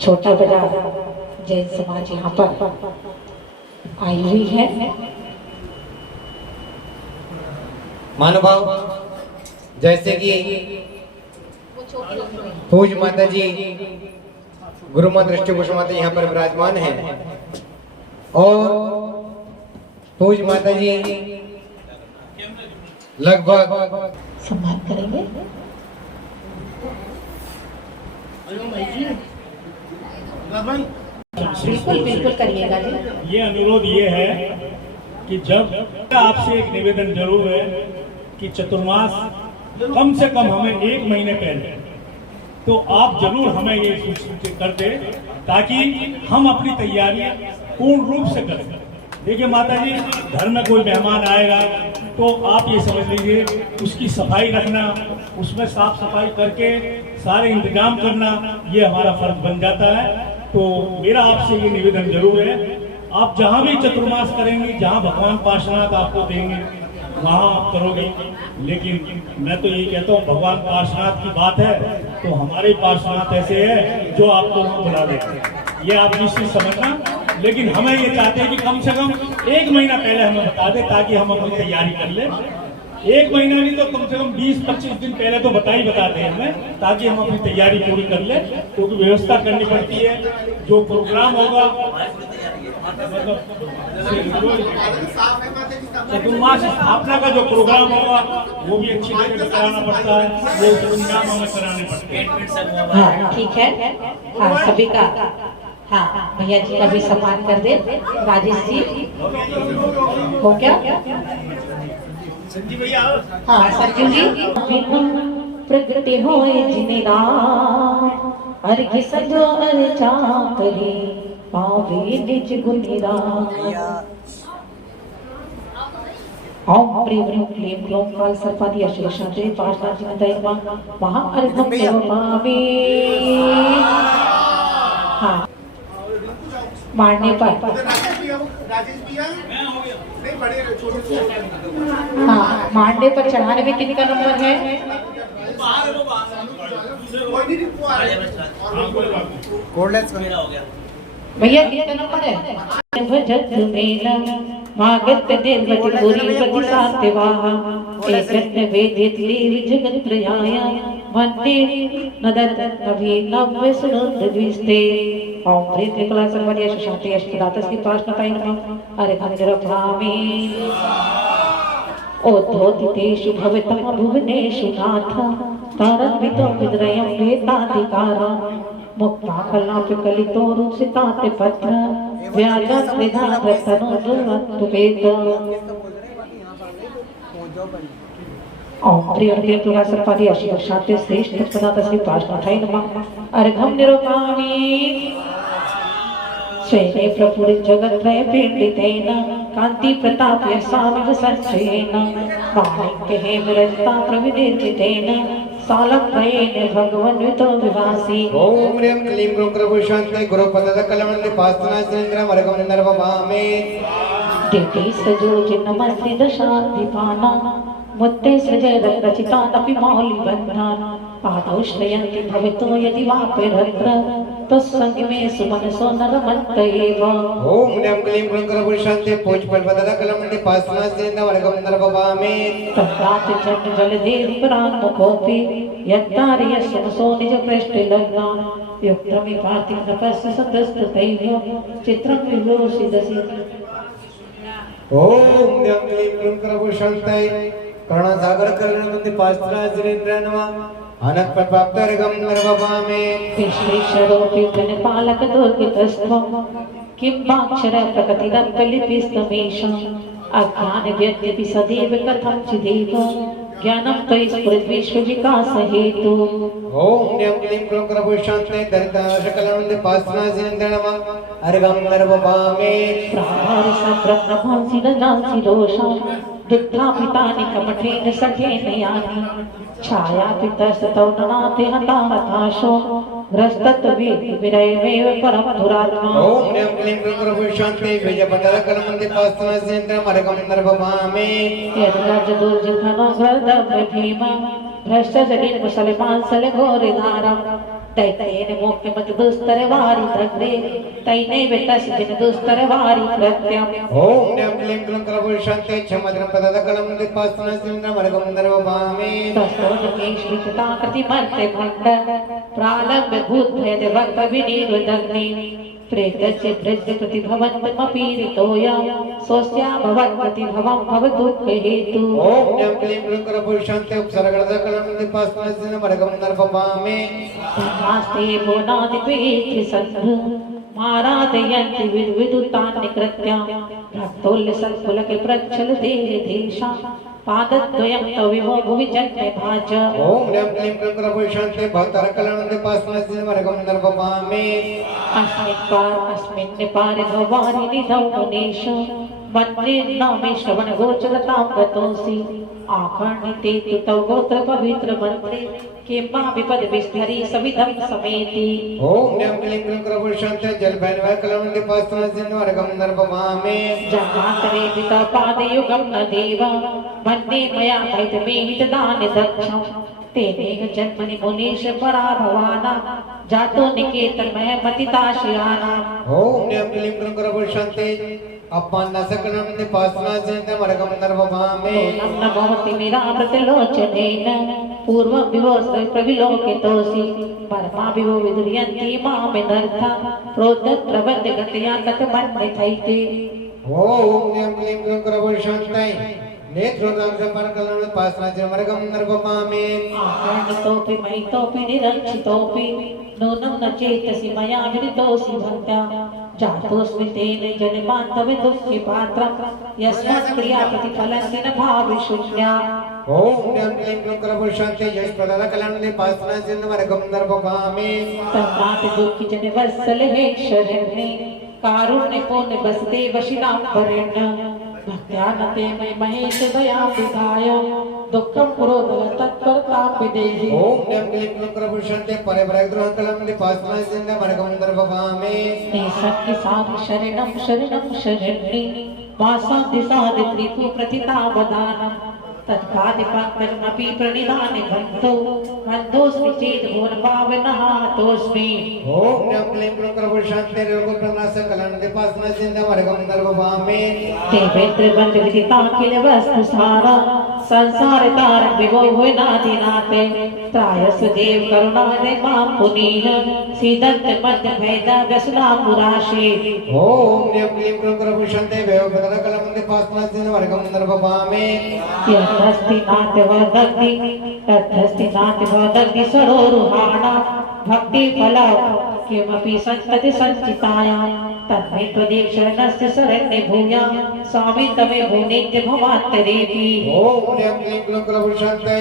छोटा बड़ा जैन समाज यहाँ पर आई हुई है। महानुभाव, जैसे कि पूज माता जी गुरु माता दृष्टि भूषण माता यहाँ पर विराजमान है और पूज माता जी लगभग सम्मान करेंगे। बिल्कुल बिल्कुल करिएगा जी। ये अनुरोध ये है कि जब आपसे एक निवेदन जरूर है कि चतुर्मास कम से कम हमें 1 महीने पहले तो आप जरूर हमें ये सूचित कर दे ताकि हम अपनी तैयारी पूर्ण रूप से करें। देखिए माता जी, घर में कोई मेहमान आएगा तो आप ये समझ लीजिए उसकी सफाई रखना, उसमें साफ सफाई करके सारे इंतजाम करना, ये हमारा फर्ज बन जाता है। तो मेरा आपसे ये निवेदन जरूर है, आप जहाँ भी चतुर्मास करेंगे, जहाँ भगवान पार्श्वनाथ आपको देंगे वहाँ आप करोगे। लेकिन मैं तो ये कहता हूँ भगवान पार्श्वनाथ की बात है तो हमारे पार्श्वनाथ ऐसे है जो आपको वहाँ बुला देते, ये आप निश्चित समझना। लेकिन हमें ये चाहते हैं कि कम से कम 1 महीना पहले हमें बता दे ताकि हम अपनी तैयारी कर ले। 1 महीना नहीं तो कम से कम 20-25 दिन पहले तो बताते हैं हमें ताकि हम अपनी तैयारी पूरी कर ले, क्योंकि व्यवस्था करनी पड़ती है। जो प्रोग्राम होगा चतुर्मास स्थापना का जो प्रोग्राम होगा वो भी अच्छी तरह से कराना पड़ता है, वो प्रोग्राम हमें कराने पड़ते हैं। हाँ ठीक है, हाँ सभी का, हाँ भैया जी का भी सम्मान कर दे। राजेश जी हो क्या? संजीव भैया, हाँ संजीव जी। प्रगटे होए जिनेरा अर्घ सजो अर्चा करे पावे निज गुनेरा। ओम प्रीम क्लीं क्लों काल सर्पादि अशुभ शांति पार्श्वनाथ महा अर्घम निरोपामे। हाँ मारने पर, हाँ मारने पर चढ़ाने में कितने का नंबर है? कोडलेस भैया कितने नंबर है? भजत मेला मागत देवति पुरी पति सात्यवा एकत वेदित लीव जगत प्रयाया वंदे नदत नभी नव्य सुनंद द्विस्ते। ओम प्रीति कला सर्वरिय शांति अष्टदातस्ति पार्श्वनाथाय नमः। अरे घनरभामि ओद्धोतितेषु भवितम भुवनेषु नाथ तारन्वितो विद्रयं वेदाधिकारा मुक्ता कलापकलितो रुचिताते पत्र व्याजत विधातनो दुर्वत्तुपेत। ओम प्रिय तुला सर्पादि अशुभ शांति श्रेष्ठ प्रदाता पार्श्वनाथाय नमः। अर्घम निरोपामि श्रेणे प्रफुल्लित जगत्रय पीडितेन कांति प्रताप यशामिव संचयेन माणिक्ये विरजता प्रविदीर्तितेन सालक्रयेन भगवन्वितो विभासि। ओम ह्रीं क्लीं ग्लूं कृपुशान्ते गुरुपदद कलमण्डे पास्तनाय सुरेन्द्रं अर्घं नर्वभामे। देते सजोज नमस्ते दशाधिपाना मुत्ते सृजय रचितानपि मौलिबन्धान् पादौ श्रयन्ति भवितो यदि वापिरत्र तत्संग में सुमनसो नरमन्त एव। ओम ह्रीं क्लीं ग्लूं कृपुशान्ते पूजपदद कलमण्डे पास्तनाय सुरेन्द्रं अर्घं नर्वभामे। तत्राच चंड जलधेर परान्मुखोऽपि यत्तार्य सुमसो निज पृष्ठे लग्नान् युक्तमि पार्थिव तपस्य सतस्ततैव चित्रं विलोसिदसि। ओम ह्रीं क्लीं ग्लूं कृपुशान्ते करुणासागर करुणावन्ते पास्तनाय सुरेन्द्रं नमः। अनक प्राप्तर्घं नर्वभामे। विश्वेश्वरोऽपि गणपालक दुर्गतस्त्वं किं वाक्षर प्रकृतिरप्यलिपिस्तमेषाम् अज्ञान व्यक्तिपि सदैव कथं चिदेव ज्ञानं त्वयि स्फुरद् विश्वविकास हेतु। ओम ह्रीं क्लीं ग्लूं कृपुशान्ते दरिद्रनाशकलमण्डे पास्तनाय सुरेन्द्रं नमः। अर्घं नर्वभामे। प्राहारस ब्रह्मभासि न नासि रोषा दुग्धापितानि कपठेन सखेन यानि छायापितस्तौ ननाते हता हताशो ग्रस्तत्व विरयमेव परम धुरात्मा ओम ह्रीं क्लीं ग्रूं ग्रहुं शान्ति बीजपटलकलमन्ति पास्तुनस्यन्त्र मरकं नर्वभामि यद्राज दुर्जधनो ग्रदव्य भीम भ्रष्ट जटिल मुसलमान सल घोर धारम दैत्येन मोक्तिमत दुस्तर वारी दग्धे तैने वितस दिन दुस्तर वारी कृत्यम ओम ह्रीं क्लीं ग्रूं ग्रहुं शान्ति क्षमद्रं पदकलमन्ति पास्तुनस्यन्त्र मरकं नर्वभामि तस्मोन केशलिता कृति मर्ते भंड प्रालम्ब भूत भेद भक्त विनिरुदग्नि प्रेतस्य प्रज्ञ प्रति भवन्तमपीरितोया स्वस्या भवन्ति भवं भवदुःख हेतु ओम ह्रीं क्लीं ग्रूं ग्रहुं शान्ति उपसर्गकलमन्ति पास्तुनस्यन्त्र मरकं नर्वभामि नास्ते बोनादि पेत्रि सन्धु मारादयन्ति विदुतानि कृत्या भक्तोल्य सत्कुलके प्रच्छल देशा पादद्वयं तविमो भुवि जन्मे भाज ओम ह्रीं क्लीं ग्रूं ग्रहुं शान्ति भक्तकलमन्ति पास्तुनस्यन्त्र मरकं नर्वभामि अस्मिन् पारे भवानि निधौ मुनीश वन्दे नामे श्रवण गोचरतां गतोऽसि आकर्णिते तु तव गोत्र पवित्र मन्त्रे किंवा विपद विस्धरी सविधं समेति ओम ह्रीं क्लीं ग्रूं ग्रहुं शान्ति जलभैरवकलमन्ति पास्तुनस्यन्त्र मरकं नर्वभामि जन्मान्तरे पिता पादयुगं न देव वन्दे मया मैतमेहितदानि दक्षं तेनेह जन्मनि मुनीश पराभवाना जातो निकेतनमय मतिताशयाना ओम ह्रीं क्लीं ग्रूं ग्रहुं शान्ति अपन्नसकलमन्ति पास्तुनस्यन्त्र मरकं नर्वभामि न भवति निरामृतलोचनेन पूर्वं विभोस्त्वं प्रविलोकितोऽसि परमा विभो विदुर्यन्ति मामिनर्था प्रोद्यत्रवद्यगतया कथमन्यथैते ओम ह्रीं क्लीं ग्रूं ग्रहुं शान्ति नेत्रोदांसपरकलमन्ति पास्तुनस्यन्त्र मरकं नर्वभामि आकर्णितोऽपि महितोऽपि निरक्षितोऽपि नूनं न चेतसि मया विदितोऽसि भक्त्या जातोऽस्मि तेन जन्मान्तवे दुःखे पात्रं यस्मात् क्रिया प्रतिफलन्ति न भाविशून्या ओम ह्रीं क्लीं ग्रूं ग्रहुं शान्ति यस्पदकलमन्ति पास्तुनस्यन्त्र मरकं नर्वभामि तन्नाथ दुःखि जन वत्सल हे शरण्ये कारुण्य पूर्ण बसते वशिनां वरेण्य भक्त्या न ते मयि महेश दया विधाय दुःखं पुरोधव तत्परतां विदेहि ओम ह्रीं क्लीं ग्रूं ग्रहुं शान्ति परिव्राजकलमन्ति पास्तुनस्यन्त्र मरकं नर्वभामि शक्ति साधु शरणं शरणं शरण्ये वासादि साधि त्रिपु प्रतिता वदानं तत्पादि पंकजमपि प्रणिधानि बन्धो बन्धोऽस्मि चेत् भुवनपावनः तोऽस्मि ओम ह्रीं क्लीं ग्रूं ग्रहुं शान्ति रोगप्रणाशकलमन्ति पास्तुनस्यन्त्र मरकं नर्वभामि देवेन्द्र बंद विदिता किल वस्तु सारा संसार तार विभो भुवनादिनाथे त्रायस्व देव करुणादे मां पुनीह सीदंत मध्य भेद व्यसना पुराशे ओम ह्रीं क्लीं ग्रूं ग्रहुं शान्ति वेवपदकलमन्ति पास्तुनस्यन्त्र मरकं नर्वभामि यथस्ति नाट्य वदग्नि सरोरुहाणा भक्ति फला किमपि संतति संचिताया तन्मे त्वदेव शरणस्य शरण्ये भूया स्वामी तमे भुवनेत्य भवान्तरेति ओम ह्रीं क्लीं ग्रूं ग्रहुं शान्ति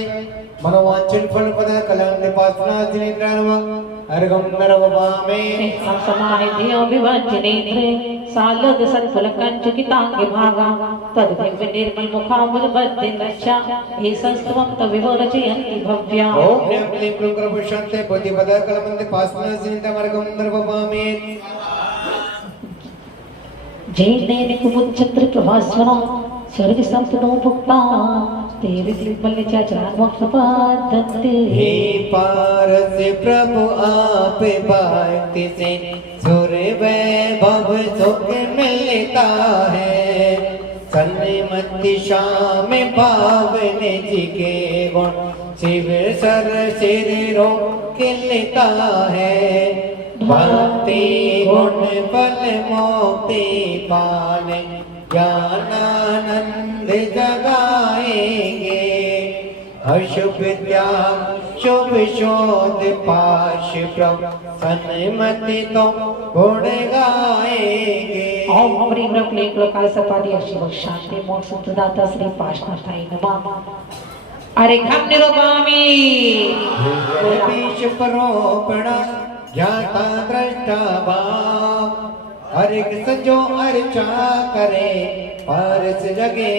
मनोवांछित फलपदकलमन्ति पास्तुनस्यन्त्र मरकं नर्वभामि समाहिध्यो विवञ्चनेत्रे सालोद सत्फल कंचुकितांगे भागा तद्दिव्य निर्मल मुखाम्बुज बद्धे लक्षा हे संस्तवं तविभो रचयन्ति भव्या ओम ह्रीं क्लीं ग्रूं ग्रहुं शान्ति बुद्धिपदकलमन्ति पास्तुनस्यन्त्र मरकं नर्वभामि जैनेन कुमुच्छत्र प्रभास्वना सर्व संपदो भुक्ता तेरे क्लिपल चाचरा मोक्षपादन्ते हे पारस प्रभु आप भक्ति से सुर वैभव सुख मिलता है सन्मति श्याम पावन जी के गुण शिव सर सिर खिलता है भक्ति गुण फल मोक्ति पाने ज्ञानानंद जगाएंगे अशुभ त्याग शुभ शोध पाश प्रभु सन्मति तो गुण गाएंगे ओम ह्रीं क्लीं क्लोकाल सपादि शिव शांति मोक्ष प्रदाता श्री पार्श्वनाथाय नमः अरे खम निरोगामी विष परोपण ज्ञाता दृष्टा भाव हर एक सजो अर्चा करे पारस जगे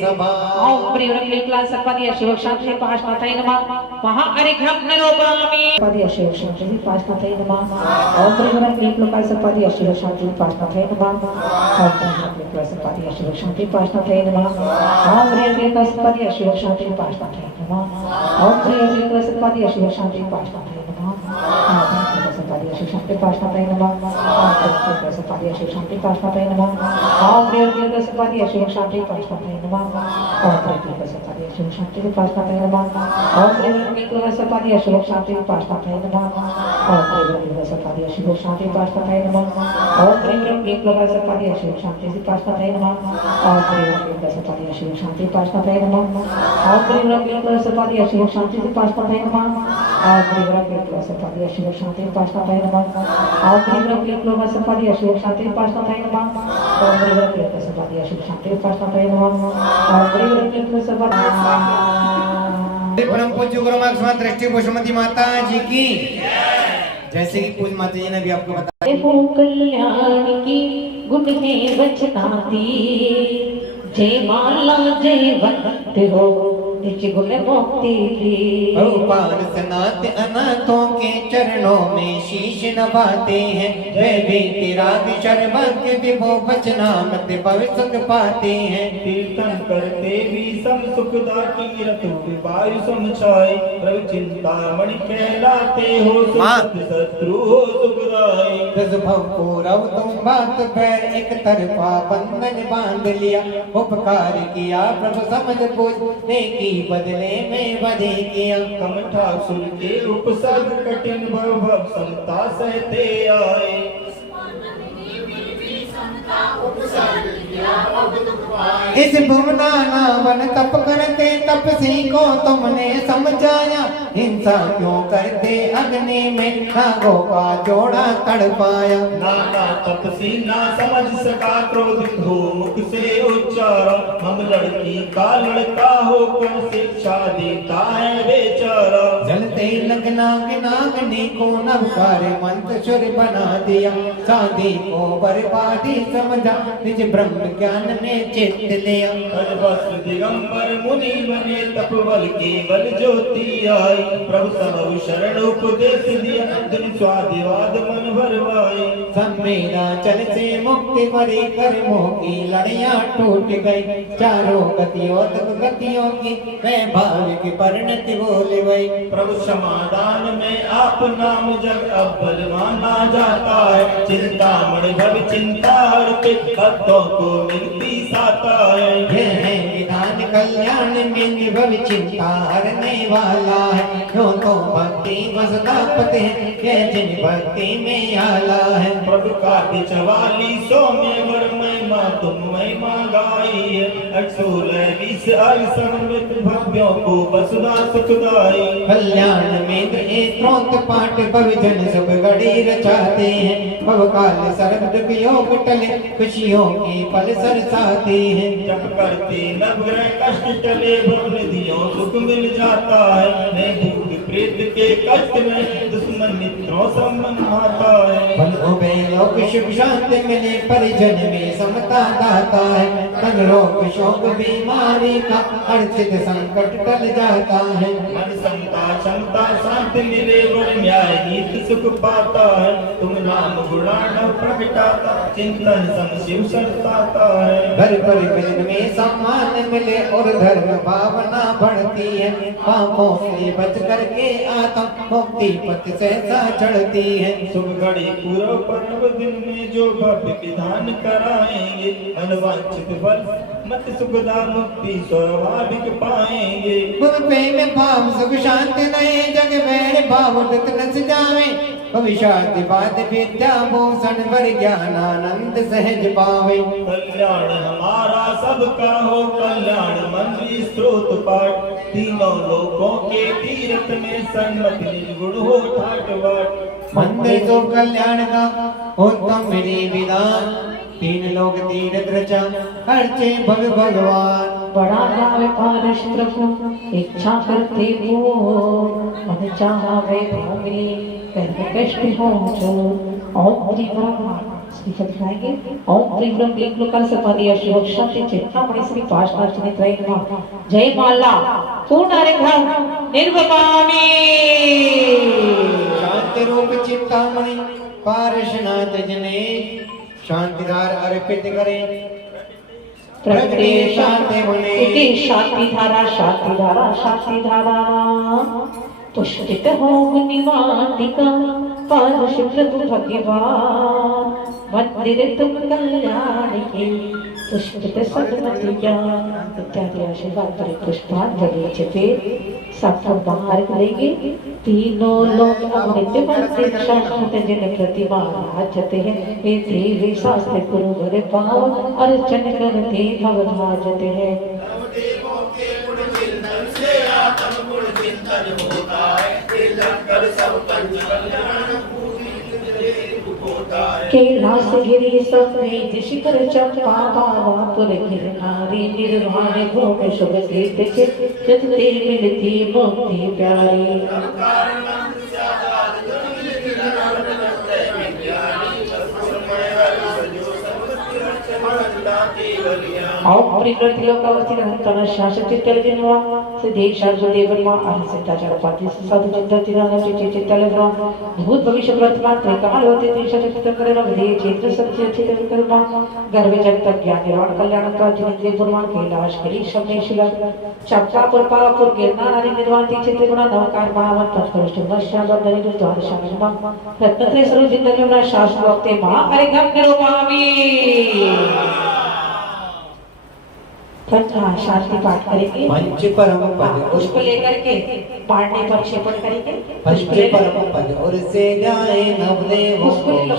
सभा ओम प्रिय रंगली क्लास सपदी शिव शांति पाश माताई नमः महा अरिघ्रम निरोपामि सपदी शिव शांति पाश माताई नमः ओम प्रिय रंगली क्लास सपदी शिव शांति पाश माताई नमः ओम प्रिय रंगली क्लास सपदी शिव शांति पाश माताई नमः ओम प्रिय रंगली क्लास सपदी शिव शांति पाश माताई नमः ओम प्रिय रंगली क्लास सपदी शिव शांति पाश माताई नमः ओम प्रिय सपदी शिव शांति पाश माताई नमः ओम प्रिय सपदी शिव शांति पाश माताई नमः ओम प्रिय सपदी शिव शांति पाश माताई नमः ओम प्रिय सपदी शिव शांति पाश माताई नमः ओम प्रिय सपदी शिव शांति पाश माताई नमः ओम प्रिय सपदी शिव शांति पाश माताई नमः ओम प्रिय सपदी शिव शांति पाश माताई नमः ओम प्रिय सपदी शिव शांति पाश माताई नमः ओम प्रिय सपदी शिव शांति पाश माताई नमः ओम प्रिय सपदी शिव शांति पाश माताई नमः ओम प्रिय सपदी शिव शांति पाश माताई नमः ओम प्रिय सपदी शिव शांति पाश माताई नमः ओम प्रिय सपदी परम पूज्य गुरु माता दृष्टि पुष्पमती माता जी की जैसे कि पूज्य माता जी ने भी आपको बताया हो कल्याण की गुण है वचनाती जय माला जय वंत हो निज गुण मुक्ति की पार सनात अनाथों के चरणों में शीश नभाते हैं जय भी तेरा शर्मत विभो वचनामृत भविष्य पाते हैं कीर्तन करते भी सम सुखदा की रतु वायु समछाए प्रभु चिंतामणि कहलाते हो सुखद शत्रु हो सुखदाई दस भव को रव तुम बात पैर एक तरफा बंधन बांध लिया उपकार किया प्रभु समझ पूजने की बदले में बधे किया कमठा सुर के उपसर्ग कठिन भव भव समता सहते आए इस भुवनाना वन तप करते तपसी को तुमने समझाया हिंसा क्यों करते अग्नि में नागों का जोड़ा तड़पाया नाना तपसी ना समझ सका क्रोध हो मुख से उच्चारा हम लड़की का लड़का होकर शिक्षा देता है बेचारा जलते लगना नागनी को नवकार मंत्र सुर बना दिया शादी को बर्बादी समझा निज ब्रह्म ज्ञान ने चित्त लिया अजबस दिगंबर मुनि बने तपबल केवल ज्योति आई प्रभु सब शरण उपदेश दिया दुनि स्वादिवाद मन भरवाई संवेदा चल से मुक्ति भरी कर्मों की लड़ियां टूट गई चारों गतियों तक गतियों की वैभाविक परिणति बोल गई प्रभु समाधान में आप नाम जग अव्वल माना जाता है चिंतामणि भव चिंता हरते भक्तों को मिलती साता है यह है विधान कल्याण में भव चिंता हरने वाला है जो तो भक्ति बसदापते हैं यह जिन भक्ति में आला है प्रभु का 44 में वर महिमा तुम महिमा गाई है 116 अरसमृत भव्यों को बसदा सुखदाई कल्याण में एक त्रोत पाठ भवजन सब गड़ी रचाते हैं भव काल सर्व योग टले खुशियों की पल सरसाते हैं जब करते नवग्रह कष्ट टले भवनिधियों सुख मिल जाता है नहीं भूत प्रेत के कष्ट में दुश्मन मित्रों संबंध आता है बल उबे लोक शुभ शांति मिले परिजन में समता दाता है तन रोग शोक बीमारी का अर्चित संकट टल जाता है मन समता क्षमता शांति मिले वर न्याय नीति सुख पाता है तुम नाम गुणान प्रगटाता चिंतन सम शिव सरताता है घर परिजन में सम्मान मिले और धर्म भावना बढ़ती है पापों से बच करके आत्म मुक्ति पथ से चढ़ती है शुभ घड़ी पूर्व पर्व दिन में जो भव्य विधान कराएंगे अनवांछित फल मत सुखदा मुक्ति स्वाभाविक पाएंगे में भाव सुख शांति नहीं जग में भाव नस जावे भविष्य बाद विद्या भूषण वर ज्ञान आनंद सहज पावे कल्याण हमारा सबका हो कल्याण मंत्री स्रोत पाठ तीनों लोकों के तीर्थ में सन्मति निर्गुण हो ठाट बाट मंदिर तो कल्याण का उत्तम मेरी विधान तीन लोग तीर्थ रचा अर्चे भव भगवान बड़ा नाम पारश प्रभु इच्छा करते हो मन चाहा वे भाव मिले कर्म कष्ट हो जो ओम हरि ब्रह्मा विचार दिखाएंगे। ओम प्रीम ब्रह्म क्लीं लोकाल सर्वादि शिव शांति चित्तामणि श्री पाशनार्चने त्रयीं जय माला पूर्णारेघ्रं निर्वपामि। शांति रूप चिंतामणि पारशनाथ जने शांतिधार अर्पित करें। प्रगटे शांति मुने इति शांतिधारा शांतिधारा शांतिधारा पुष्पित हो मुनिवाटिका पारश प्रभु भगवान मंदिर तुम कल्याण के पुष्पित सदमतिया इत्यादि आशीर्वाद पर पुष्पांजलि चेते सब बाहर करेंगे। तीनों लोग अमृत मंदिर शांत जन प्रतिमा राजते हैं हे देवी शास्त्र गुरु वर पाव अर्चन करते भव भाजते हैं। कैलास गिरी समेत शिखर चंपा पावापुर गिरनारी निर्वाण भूमि शुभ तीर्थ चित मिलती मुक्ति प्यारी। ओम प्रीलोकावतीरहंतन शासचित्तलजिन्वा सिद्धेशार्जुदेवर्मा अहसिताचारपाति साधु चित्ततिरहं चित्तलग्रह भूत भविष्य वर्तमान त्रैकालवती तीर्षचित्तकरण विधेय चेत्र सत्य चित्तकर्मा गर्वे जगत ज्ञान निर्वाण कल्याण प्राचीन गुरुमा कैलाश गिरी शमेशिला चंपापुर पावापुर गिरनारी निर्वाण चित्तगुण नवकार महावन पथकरिष्ठ वश्याबंधनि द्वादशांगमा रत्नत्रय सर्व चित्तलग्रह शाश्वते महा अर्घ्यं करोमि। शांति पाठ करेंगे। पंच परम पद पुष्प लेकर के पाठने पर क्षेपण करेंगे। पंच परम पद और से जाए नवदेव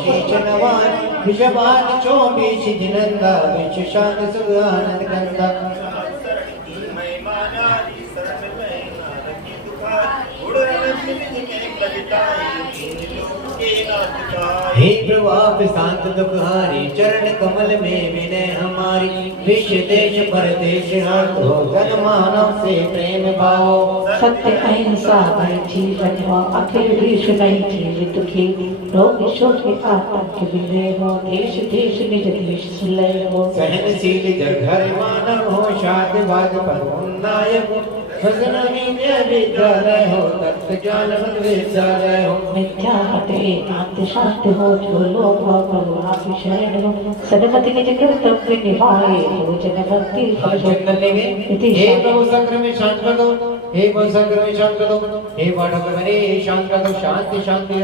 शेष नवान विषवान 24 जिनंदा विश्व शांत सुगानंद गंगा हे प्रभु आप शांत दुखहारी चरण कमल में विनय हमारी विश्व देश परदेश हाथ हो जन मानव से प्रेम भाव सत्य अहिंसा में जीवन हो अखिल विश्व नहीं जीवित दुखी रोग शोक आतंक विलय हो देश देश निज देश सुलय हो सहनशील जघर मानव हो शांतिवाद पर नायक विद्यालय हो तत्व ज्ञान विद्यालय हो मिथ्या हटे शांति शांति हो जो लोग भगवान की शरण हो सदमति निज कर्तव्य निभाए हो जन भक्ति फल हे प्रभु संक्रमित शांत कर दो हे प्रभु संक्रमित शांत कर दो हे पाठक मेरे शांत कर दो शांति शांति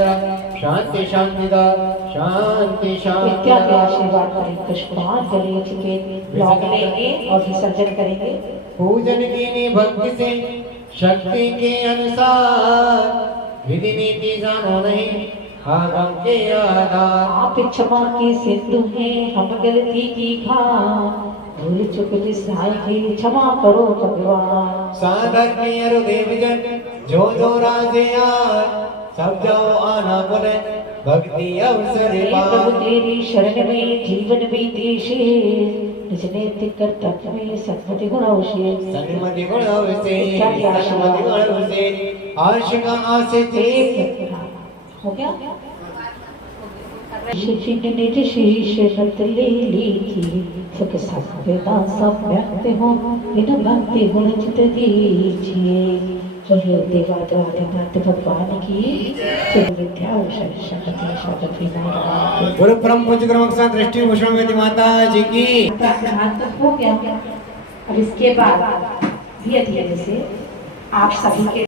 शांति शांति शांति शांति इत्यादि आशीर्वाद करें पुष्पांजलि चिकेत लौट लेंगे और विसर्जन करेंगे। पूजन की भक्ति से शक्ति के अनुसार विधि नीति जानो नहीं आगम के आधार आप क्षमा की सिंधु हैं हम गलती की खां भूल चुक विसराई की क्षमा करो भगवान। साधक के देवजन जो राजे सब जाओ आना बोले भक्ति अवसर प्रभु तेरी शरण में जीवन बीती शेष निज नैतिक कर्तव्य में सन्मति गुण अवशेष सन्मति गुण अवशेष सन्मति गुण अवशेष आशिका आसे हो गया। शिक्षित निज शीश रत ले लीजिए सुख सत्ता सब व्यक्त हो बिन भक्ति गुण चित दीजिए। बोलो देवादिनाथ भगवान की विद्या गुरु परम पूज्य क्रम दृष्टि भूषण वेदी माता जी की हो गया। अब इसके बाद धीरे धीरे से आप सभी के